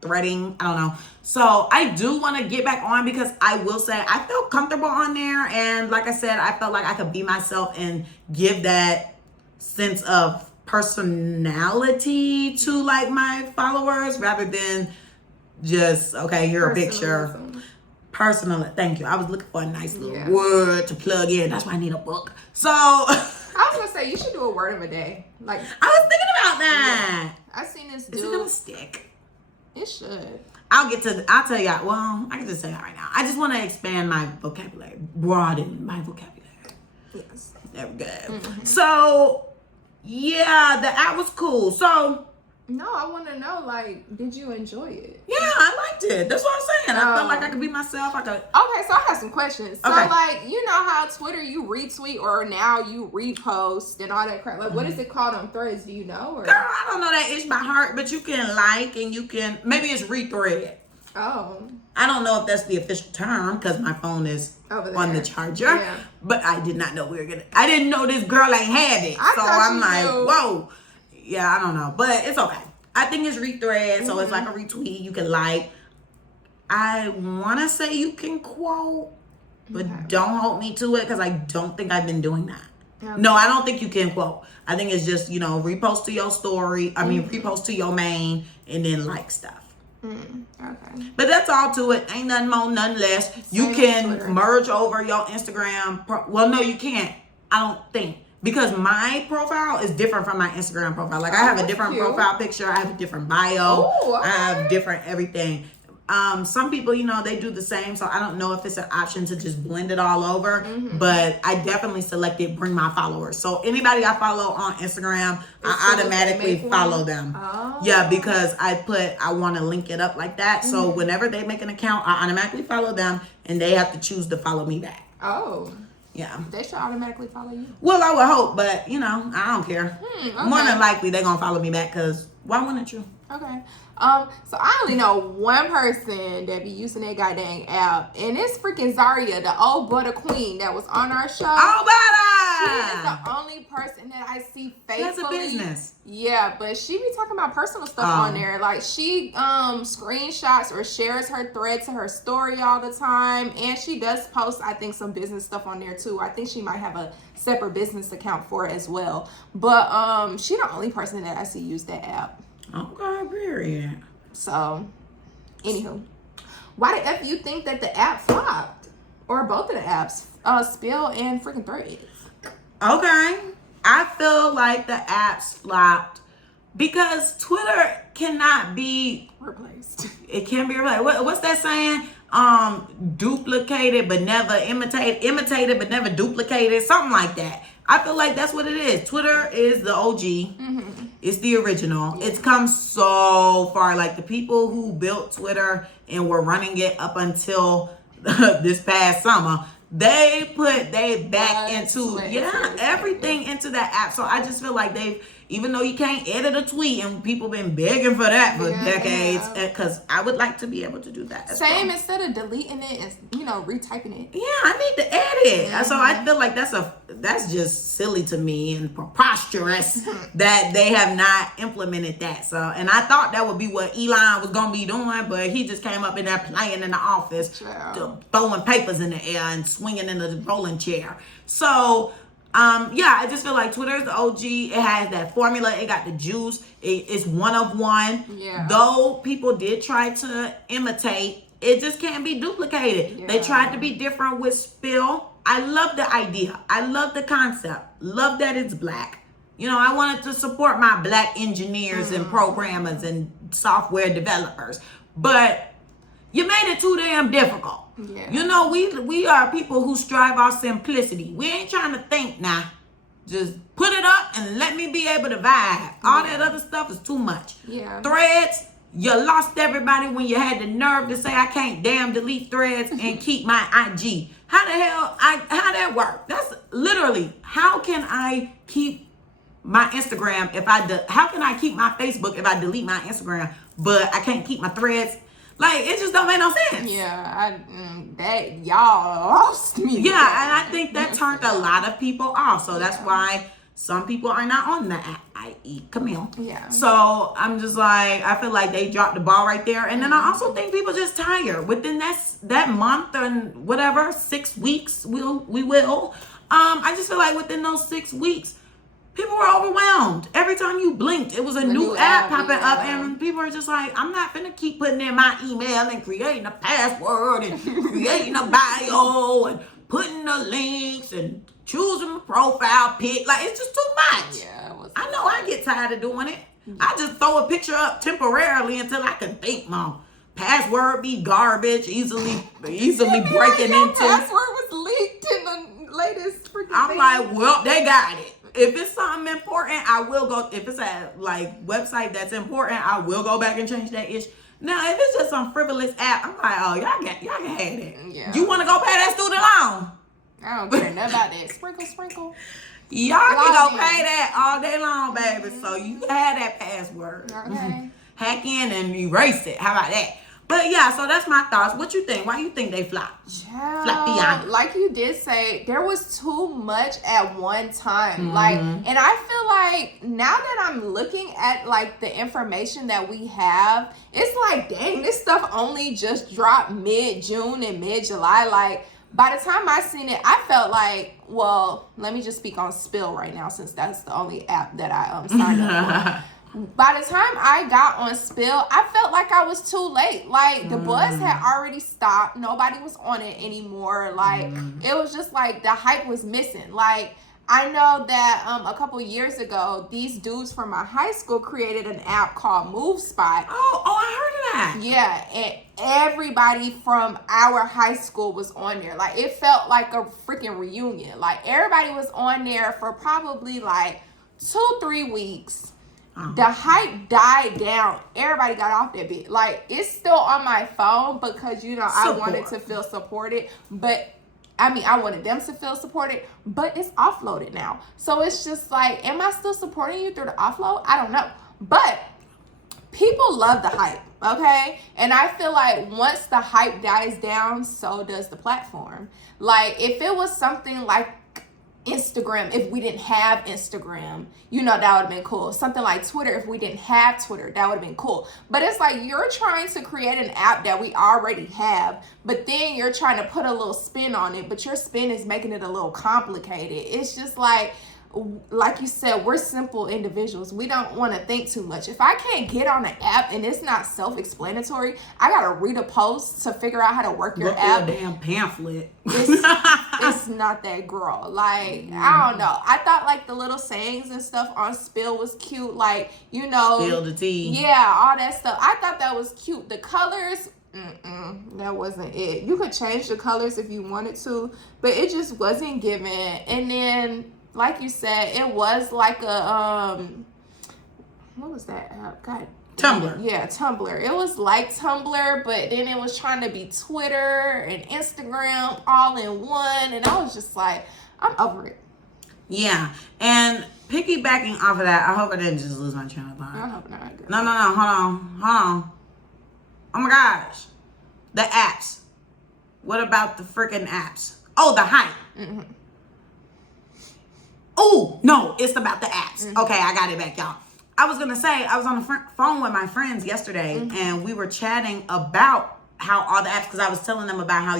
threading. I don't know. So I do want to get back on because I will say I feel comfortable on there. And like I said, I felt like I could be myself and give that sense of personality to like my followers rather than just, okay, here a picture. Personal. Thank you. I was looking for a nice little word to plug in. That's why I need a book. So I was gonna say you should do a word of a day. Like I was thinking about that. Yeah. I seen this dude. Is it gonna stick? It should. I'll tell y'all. Well, I can just say that right now. I just want to expand my vocabulary, broaden my vocabulary. Yes. There we go. So yeah, the app was cool. So. No, I want to know, like, did you enjoy it? Yeah, I liked it. That's what I'm saying. I felt like I could be myself. Okay, so I have some questions. So, like, you know how Twitter, you retweet or now you repost and all that crap. Like, what is it called on Threads? Do you know? Or? Girl, I don't know that itch by heart, but you can like and you can, maybe it's rethread. Oh. I don't know if that's the official term because my phone is on the charger. Yeah. But I did not know I didn't know this girl ain't had it. So I'm like, whoa. Yeah, I don't know, but it's okay. I think it's rethread, so it's like a retweet. You can like. I want to say you can quote, but don't hold me to it because I don't think I've been doing that. Okay. No, I don't think you can quote. I think it's just, repost to your story. I mean, repost to your main and then like stuff. Okay. But that's all to it. Ain't nothing more, nothing less. You can merge over your Instagram. Well, no, you can't. I don't think. Because my profile is different from my Instagram profile. Like, I have a different profile picture. I have a different bio. Ooh, okay. I have different everything. Some people, they do the same. So, I don't know if it's an option to just blend it all over. But I definitely selected bring my followers. So, anybody I follow on Instagram, I automatically follow them. Oh. Yeah, because I want to link it up like that. So, whenever they make an account, I automatically follow them. And they have to choose to follow me back. Oh. Yeah. They should automatically follow you. Well, I would hope, but, I don't care. Okay. More than likely, they're going to follow me back because why wouldn't you? Okay. So I only know one person that be using that goddamn app, and it's freaking Zaria, the old butter queen that was on our show. Oh, butter! She is the only person that I see faithfully. She has a business. Yeah, but she be talking about personal stuff on there. Like, she screenshots or shares her thread to her story all the time, and she does post, I think, some business stuff on there too. I think she might have a separate business account for it as well. But she the only person that I see use that app. Okay, period. So, anywho, why the F you think that the app flopped? Or both of the apps, Spill and freaking Threads? Okay. I feel like the apps flopped because Twitter cannot be replaced. It can be replaced. What's that saying? Duplicated but never imitated but never duplicated, something like that. I feel like that's what it is. Twitter is the OG. It's the original. It's come so far. Like, the people who built Twitter and were running it up until this past summer, they put back into everything into that app. So I just feel like even though you can't edit a tweet, and people been begging for that for decades, because I would like to be able to do that. Same, instead of deleting it and retyping it. Yeah, I need to edit. So I feel like that's just silly to me and preposterous that they have not implemented that. So, and I thought that would be what Elon was gonna be doing, but he just came up in there playing in the office, throwing papers in the air and swinging in the rolling chair. So. I just feel like Twitter is the OG. It has that formula. It got the juice. It's one of one. Yeah. Though people did try to imitate, it just can't be duplicated. Yeah. They tried to be different with Spill. I love the idea. I love the concept. Love that it's black. I wanted to support my black engineers and programmers and software developers. But you made it too damn difficult. Yeah. We are people who strive our simplicity. We ain't trying to think now. Just put it up and let me be able to vibe. All that other stuff is too much. Yeah. Threads, you lost everybody when you had the nerve to say I can't damn delete Threads and keep my IG. How the hell how that work? That's literally, how can I keep my Instagram how can I keep my Facebook if I delete my Instagram, but I can't keep my Threads? Like, it just don't make no sense. Yeah, that y'all lost me. Yeah, and I think that turned a lot of people off. So that's why some people are not on the app, i.e. Camille. Yeah. So I'm just like, I feel like they dropped the ball right there. And then I also think people just tired. Within that month and whatever, 6 weeks, we will. I just feel like within those 6 weeks, people were overwhelmed. Every time you blinked, it was a new app popping up, and people are just like, I'm not finna keep putting in my email and creating a password and creating a bio and putting the links and choosing a profile pic. Like, it's just too much. Yeah, I know I get tired of doing it. I just throw a picture up temporarily until I can think more. Password be garbage, easily breaking into. Password was leaked in the latest freaking I'm thing. like, well, they got it. If it's something important, I will go. If it's a website that's important, I will go back and change that ish. Now, if it's just some frivolous app, I'm like, oh, y'all can have it. Yeah. You want to go pay that student loan? I don't care nothing about that. Sprinkle. Y'all can go pay that all day long, baby. So you can have that password. Okay. Hack in and erase it. How about that? But yeah, so that's my thoughts. What you think? Why you think they flopped? Child, like you did say, there was too much at one time. Like, and I feel like now that I'm looking at like the information that we have, it's like, dang, this stuff only just dropped mid-June and mid-July. Like, by the time I seen it, I felt like, well, let me just speak on Spill right now, since that's the only app that I signed up for. By the time I got on Spill, I felt like I was too late. Like, the buzz had already stopped. Nobody was on it anymore. Like, it was just like the hype was missing. Like, I know that a couple years ago, these dudes from my high school created an app called MoveSpot. Oh, I heard of that. Yeah, and everybody from our high school was on there. Like, it felt like a freaking reunion. Like, everybody was on there for probably like 2-3 weeks. The hype died down. Everybody got off that bit. Like, it's still on my phone because, you know, I wanted to feel supported. But, I mean, I wanted them to feel supported. But it's offloaded now. So, it's just like, am I still supporting you through the offload? I don't know. But, people love the hype, okay? And I feel like once the hype dies down, so does the platform. Like, if it was something like Instagram, if we didn't have Instagram, you know, that would have been cool. Something like Twitter, if we didn't have Twitter, that would have been cool. But it's like you're trying to create an app that we already have, but then you're trying to put a little spin on it, but your spin is making it a little complicated. It's just like you said, we're simple individuals. We don't want to think too much. If I can't get on an app and it's not self-explanatory, I gotta read a post to figure out how to work your app. A damn pamphlet. It's not that girl. Like, I don't know. I thought like the little sayings and stuff on Spill was cute. Like, you know, Spill the tea. Yeah, all that stuff. I thought that was cute. The colors, that wasn't it. You could change the colors if you wanted to, but it just wasn't given. And then, like you said, it was like a what was that app? God, Tumblr. Yeah, Tumblr. It was like Tumblr, but then it was trying to be Twitter and Instagram all in one, and I was just like, I'm over it. Yeah, and piggybacking off of that, I hope I didn't just lose my train of thought. I hope not. Girl. No, hold on. Oh my gosh, the apps. What about the freaking apps? Oh, the hype. Oh, no, it's about the apps. Okay, I got it back, y'all. I was going to say, I was on the phone with my friends yesterday, and we were chatting about how all the apps, because I was telling them about how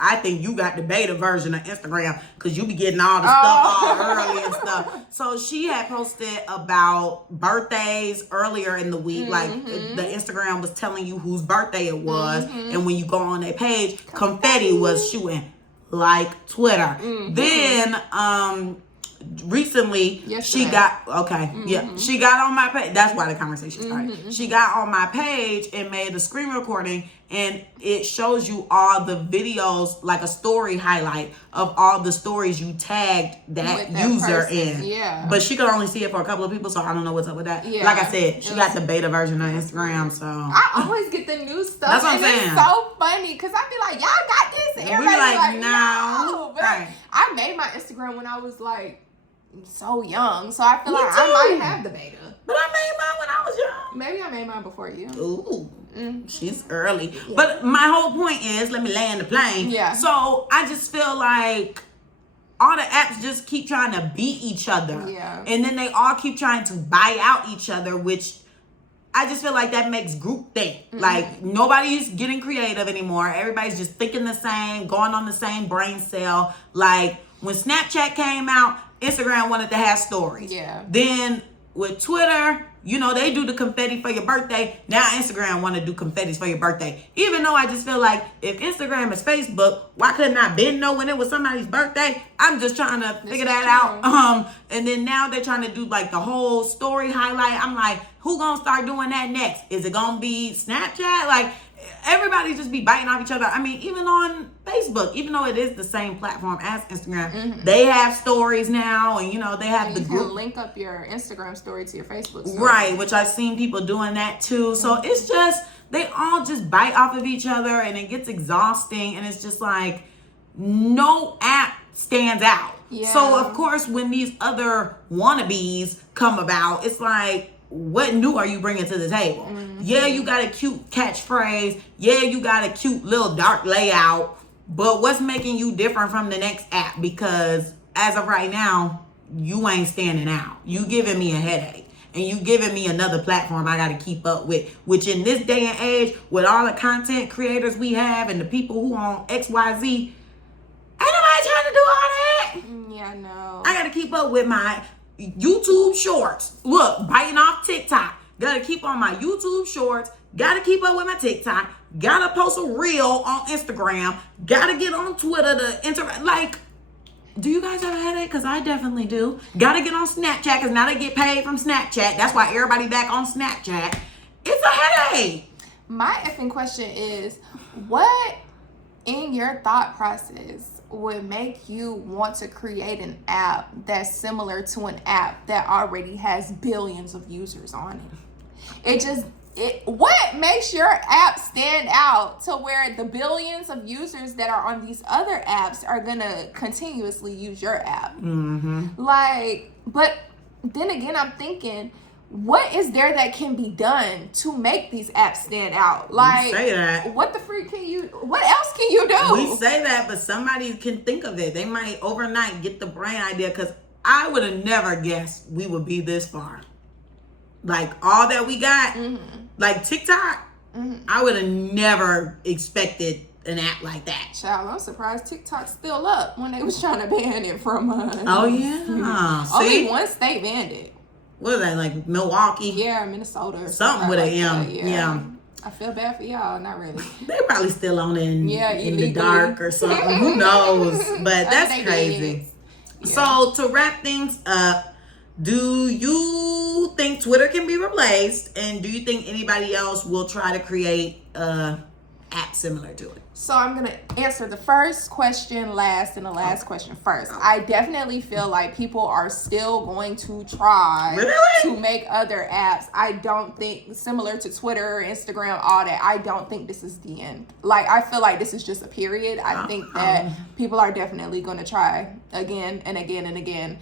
I think you got the beta version of Instagram, because you be getting all the stuff all early and stuff. So she had posted about birthdays earlier in the week, like the Instagram was telling you whose birthday it was, and when you go on their page, confetti was shooting like Twitter. Then, recently she got she got on my page. That's why the conversation started. She got on my page and made a screen recording, and it shows you all the videos, like a story highlight of all the stories you tagged that user person. In. Yeah, but she could only see it for a couple of people, so I don't know what's up with that. Yeah. Like I said, she got the beta version of Instagram, so I always get the new stuff. That's what I'm saying. It's so funny because I be like, y'all got this, and everybody like no. But right. I made my Instagram when I was like so young, so I feel like I might have the beta. But I made mine when I was young. Maybe I came out before you. Ooh. She's early. Yeah. But my whole point is, let me land the plane. Yeah. So I just feel like all the apps just keep trying to beat each other. Yeah. And then they all keep trying to buy out each other, which I just feel like that makes groupthink. Like, nobody's getting creative anymore. Everybody's just thinking the same, going on the same brain cell. Like, when Snapchat came out, Instagram wanted to have stories. Yeah. Then with Twitter, you know, they do the confetti for your birthday. Now Instagram want to do confettis for your birthday. Even though I just feel like if Instagram is Facebook, why couldn't I been know when it was somebody's birthday? I'm just trying to figure that out. And then now they're trying to do like the whole story highlight. I'm like, who gonna start doing that next? Is it gonna be Snapchat? Like, everybody just be biting off each other. I mean, even on Facebook, even though it is the same platform as Instagram, they have stories now, and you know, they have the group. You can link up your Instagram story to your Facebook story. Right, which I've seen people doing that too. So it's just, they all just bite off of each other, and it gets exhausting, and it's just like, no app stands out. Yeah. So of course, when these other wannabes come about, it's like, what new are you bringing to the table? Yeah, you got a cute catchphrase. Yeah, you got a cute little dark layout. But what's making you different from the next app? Because as of right now, you ain't standing out. You giving me a headache. And you giving me another platform I got to keep up with. Which in this day and age, with all the content creators we have and the people who on XYZ, ain't nobody trying to do all that. Yeah, no. I got to keep up with my YouTube shorts. Look, biting off TikTok. Gotta keep on my YouTube shorts. Gotta keep up with my TikTok. Gotta post a reel on Instagram. Gotta get on Twitter to interact. Like, do you guys have a headache? Because I definitely do. Gotta get on Snapchat because now they get paid from Snapchat. That's why everybody back on Snapchat. It's a headache. My effing question is, what in your thought process would make you want to create an app that's similar to an app that already has billions of users on it? What makes your app stand out to where the billions of users that are on these other apps are gonna continuously use your app? Like, but then again, I'm thinking, what is there that can be done to make these apps stand out? Like, say that. What the freak what else can you do? We say that, but somebody can think of it. They might overnight get the brain idea, because I would have never guessed we would be this far. Like, all that we got, like TikTok, I would have never expected an app like that. Child, I'm surprised TikTok's still up when they was trying to ban it from us. Oh, yeah. Only one state banned it. What is that, like Milwaukee? Yeah, Minnesota. Or something with like an M. Yeah. I feel bad for y'all. Not really. They probably still on it in illegally. the dark or something. Who knows? But that's crazy. Yeah. So to wrap things up, do you think Twitter can be replaced? And do you think anybody else will try to create a app similar to it? So I'm going to answer the first question last and the last question first. I definitely feel like people are still going to try to make other apps. I don't think, similar to Twitter, Instagram, all that, I don't think this is the end. Like, I feel like this is just a period. I think that people are definitely going to try again and again and again.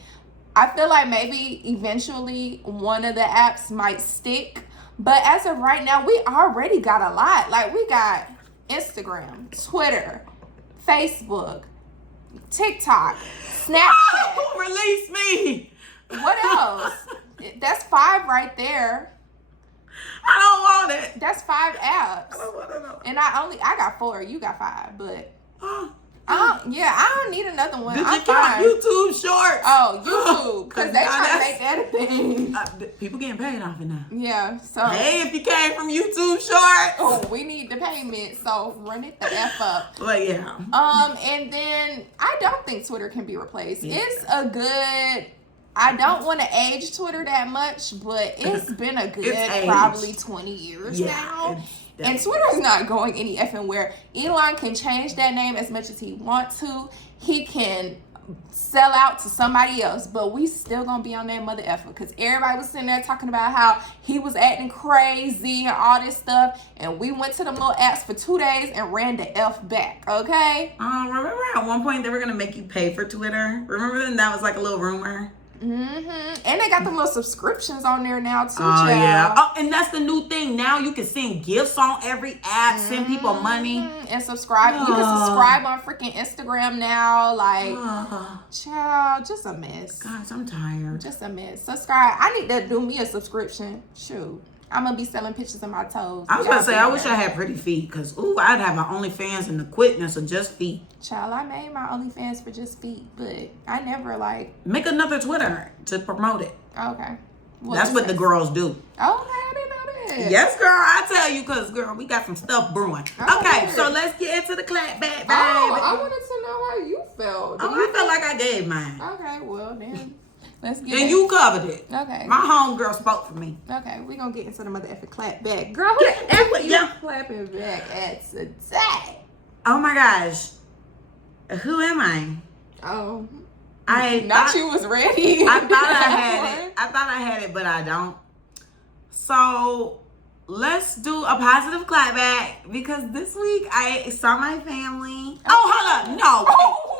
I feel like maybe eventually one of the apps might stick. But as of right now, we already got a lot. Like, we got Instagram, Twitter, Facebook, TikTok, Snapchat. Release me. What else? That's 5 right there. I don't want it. That's 5 apps. I don't want to know. And I got 4. You got 5, but I don't need another one. Did I'm you count fine. YouTube shorts? Oh, YouTube, because they try to make that a thing. People getting paid off it now. Yeah, so. Hey, if you came from YouTube shorts. Oh, we need the payment, so run it the F up. But yeah. And then I don't think Twitter can be replaced. Yeah. It's a good. I don't want to age Twitter that much, but it's been a good probably 20 years now. And Twitter's not going any effing where. Elon can change that name as much as he wants to. He can sell out to somebody else, but we still gonna be on that mother effer, because everybody was sitting there talking about how he was acting crazy and all this stuff, and we went to the little apps for 2 days and ran the F back, okay? Remember at one point they were gonna make you pay for Twitter? Remember then that was like a little rumor? And they got them little subscriptions on there now too. Oh yeah. Oh, and that's the new thing. Now you can send gifts on every app, send people money, and subscribe. You can subscribe on freaking Instagram now. Like, child, just a mess. Guys, I'm tired. Just a mess. Subscribe. I need to do me a subscription. Shoot. I'm gonna be selling pictures of my toes. I was gonna say, I wish I had pretty feet, because I'd have my OnlyFans and the quickness of just feet. Child, I made my OnlyFans for just feet, but I never make another Twitter to promote it. Okay. That's what the girls do. Okay, I didn't know that. Yes, girl, I tell you, because girl, we got some stuff brewing. Okay, so let's get into the clapback, baby. I wanted to know how you felt. I felt like I gave mine. Okay, well then. Let's get and you covered it. Okay. My homegirl spoke for me. Okay, we're gonna get into the motherfucking clap back. Girl, what you clapping back at today? Oh my gosh. Who am I? Oh. You was ready. I thought I had it. I thought I had it, but I don't. So let's do a positive clapback, because this week I saw my family. Oh, hold up. No, wait.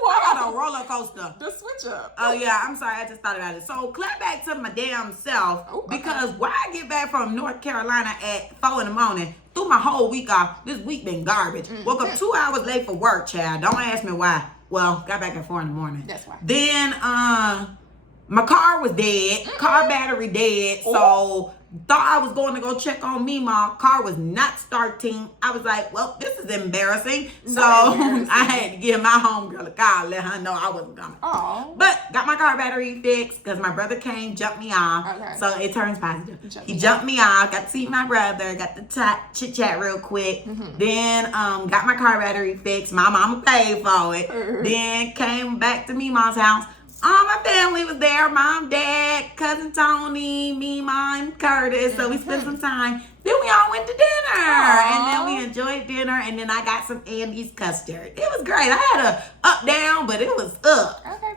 I got a roller coaster. The switch up. Oh yeah, I'm sorry. I just thought about it. So clap back to my damn self, because why I get back from North Carolina at 4 a.m, threw my whole week off. This week been garbage. Woke up 2 hours late for work, child. Don't ask me why. Well, got back at 4 a.m. That's why. Then my car was dead. Car battery dead. So thought I was going to go check on me. My car was not starting. I was like, well, this is embarrassing. So I had to give my homegirl a call, let her know I wasn't coming. Oh. But got my car battery fixed, because my brother came, jumped me off. Okay. So it turns positive. He jumped me off. Got to see my brother. Got the chit chat real quick. Then got my car battery fixed. My mama paid for it. Then came back to me mom's house. All my family was there. Mom, dad, cousin Tony, me, mom, Curtis. So we spent some time. Then we all went to dinner. And then we enjoyed dinner. And then I got some Andy's custard. It was great. I had a up down, but it was up. Okay,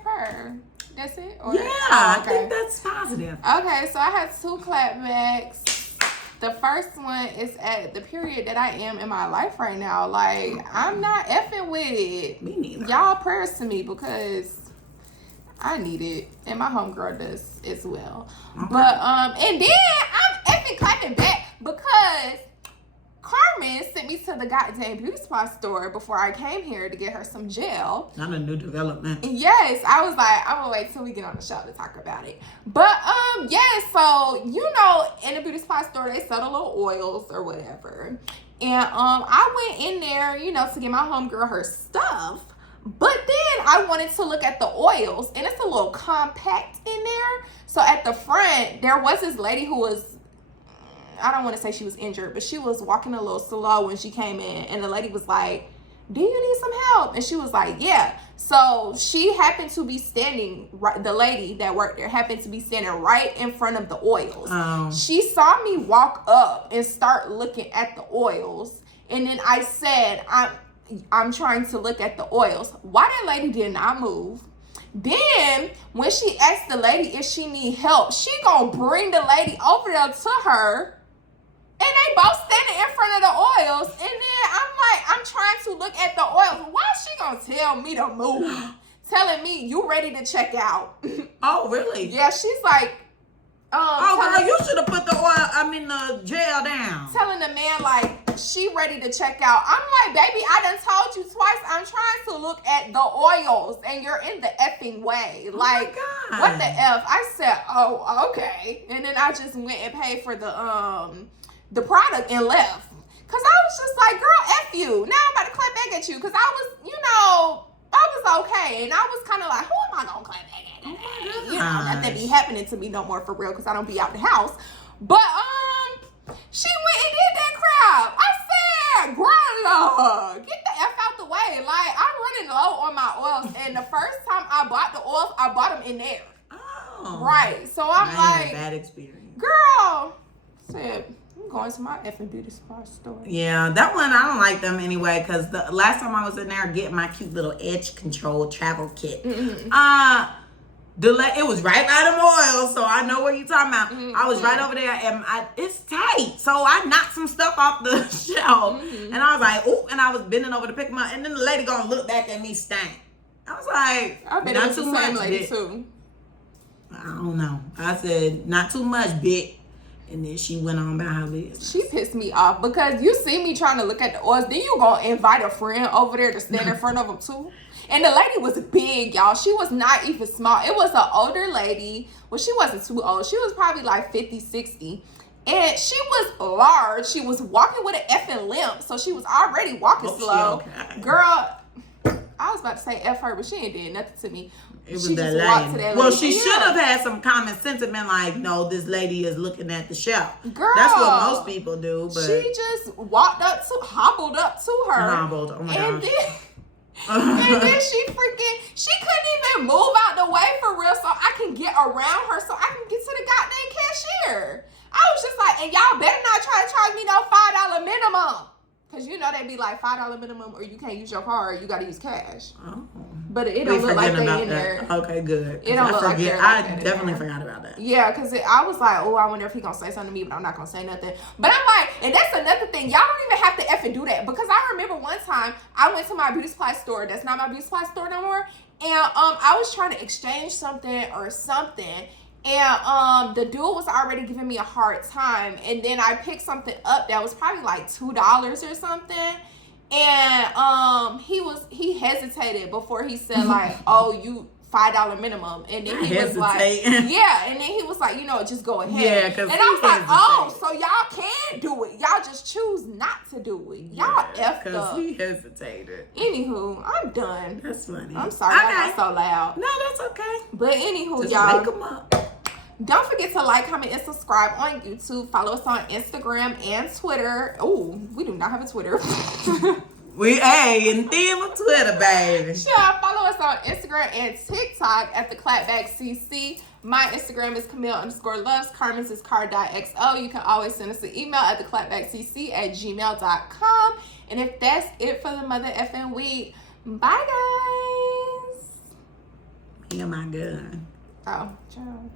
that's it? I think that's positive. Okay, so I had 2 clapbacks. The first one is at the period that I am in my life right now. Like, I'm not effing with it. Me neither. Y'all prayers to me, because I need it, and my homegirl does as well. But and then I'm effing clapping back, because Carmen sent me to the goddamn beauty supply store before I came here to get her some gel. Not a new development. Yes, I was like, I'm gonna wait till we get on the show to talk about it. But yes, so in the beauty supply store they sell the little oils or whatever, and I went in there, to get my homegirl her stuff. But then I wanted to look at the oils, and it's a little compact in there. So at the front, there was this lady who was, I don't want to say she was injured, but she was walking a little slow when she came in. And the lady was like, do you need some help? And she was like, yeah. So she happened to be standing, the lady that worked there happened to be standing right in front of the oils. Oh. She saw me walk up and start looking at the oils. And then I said, I'm trying to look at the oils. Why that lady did not move? Then when she asked the lady if she need help, she gonna bring the lady over there to her, and they both standing in front of the oils. And then I'm trying to look at the oils. Why is she gonna tell me to move? Telling me you ready to check out. Oh, really? Yeah, she's like, girl, you should have put the gel down. Telling the man like she ready to check out. I'm like, baby, I done told you twice. I'm trying to look at the oils, and you're in the effing way. Like, oh my God. What the F? I said, oh, okay. And then I just went and paid for the product and left. Cause I was just like, girl, F you. Now I'm about to clap back at you. Cause I was okay. And I was kind of like, who am I gonna clap back at? Oh my God. Not that be happening to me no more for real, cause I don't be out the house. But she went and did that crap. I said, girl, get the F out the way. Like, I'm running low on my oils. And the first time I bought the oils, I bought them in there. Oh. Right. So I'm like, bad experience. Girl, said, I'm going to my effing beauty supply store. Yeah, that one, I don't like them anyway, because the last time I was in there getting my cute little edge control travel kit, it was right by them oils, so I know what you're talking about. I was right over there, and it's tight, so I knocked some stuff off the shelf, and I was like, ooh, and I was bending over to pick them up, and then the lady gonna look back at me stank. I was like, I bet it was the same lady too. I don't know. I said, not too much, bitch. And then she went on about her business. She pissed me off because you see me trying to look at the oils. Then you gonna invite a friend over there to stand in front of them too. And the lady was big, y'all. She was not even small. It was an older lady. Well, she wasn't too old. She was probably like 50, 60. And she was large. She was walking with an effing limp. So she was already walking slow. Okay. Girl, I was about to say F her, but she ain't did nothing to me. It was that lady. Well, she should have had some common sense and been like, no, this lady is looking at the shelf. Girl. That's what most people do. But she just hobbled up to her. Hobbled. Oh my gosh. And then she couldn't even move out the way for real so I can get around her so I can get to the goddamn cashier. I was just like, and y'all better not try to charge me no $5 minimum. Because you know they be like $5 minimum or you can't use your card, you got to use cash. Oh. But it don't look like they in there. Okay, good. It don't look like they're I definitely forgot about that. Yeah, because I was like, oh, I wonder if he going to say something to me, but I'm not going to say nothing. But I'm like, and that's another thing. Y'all don't even have to effing do that. Because I remember one time I went to my beauty supply store. That's not my beauty supply store no more. And I was trying to exchange something or something. And the dude was already giving me a hard time. And then I picked something up that was probably like $2 or something. And he hesitated before he said like, oh, you $5 minimum. And then he was like, yeah. And then he was like, you know, just go ahead. Yeah, because and I was like, oh, so y'all can do it. Y'all just choose not to do it. Y'all effed up. Because he hesitated. Anywho, I'm done. That's funny. I'm sorry I got so loud. No, that's okay. But anywho, just y'all. wake them up. Don't forget to like, comment, and subscribe on YouTube. Follow us on Instagram and Twitter. Oh, we do not have a Twitter. In theme of Twitter, baby. Sure, follow us on Instagram and TikTok at theclapbackcc. My Instagram is Camille_loves. Carmen's is car.xo. You can always send us an email at theclapbackcc@gmail.com. And if that's it for the mother effing week, bye guys. Hear my gun. Oh, ciao.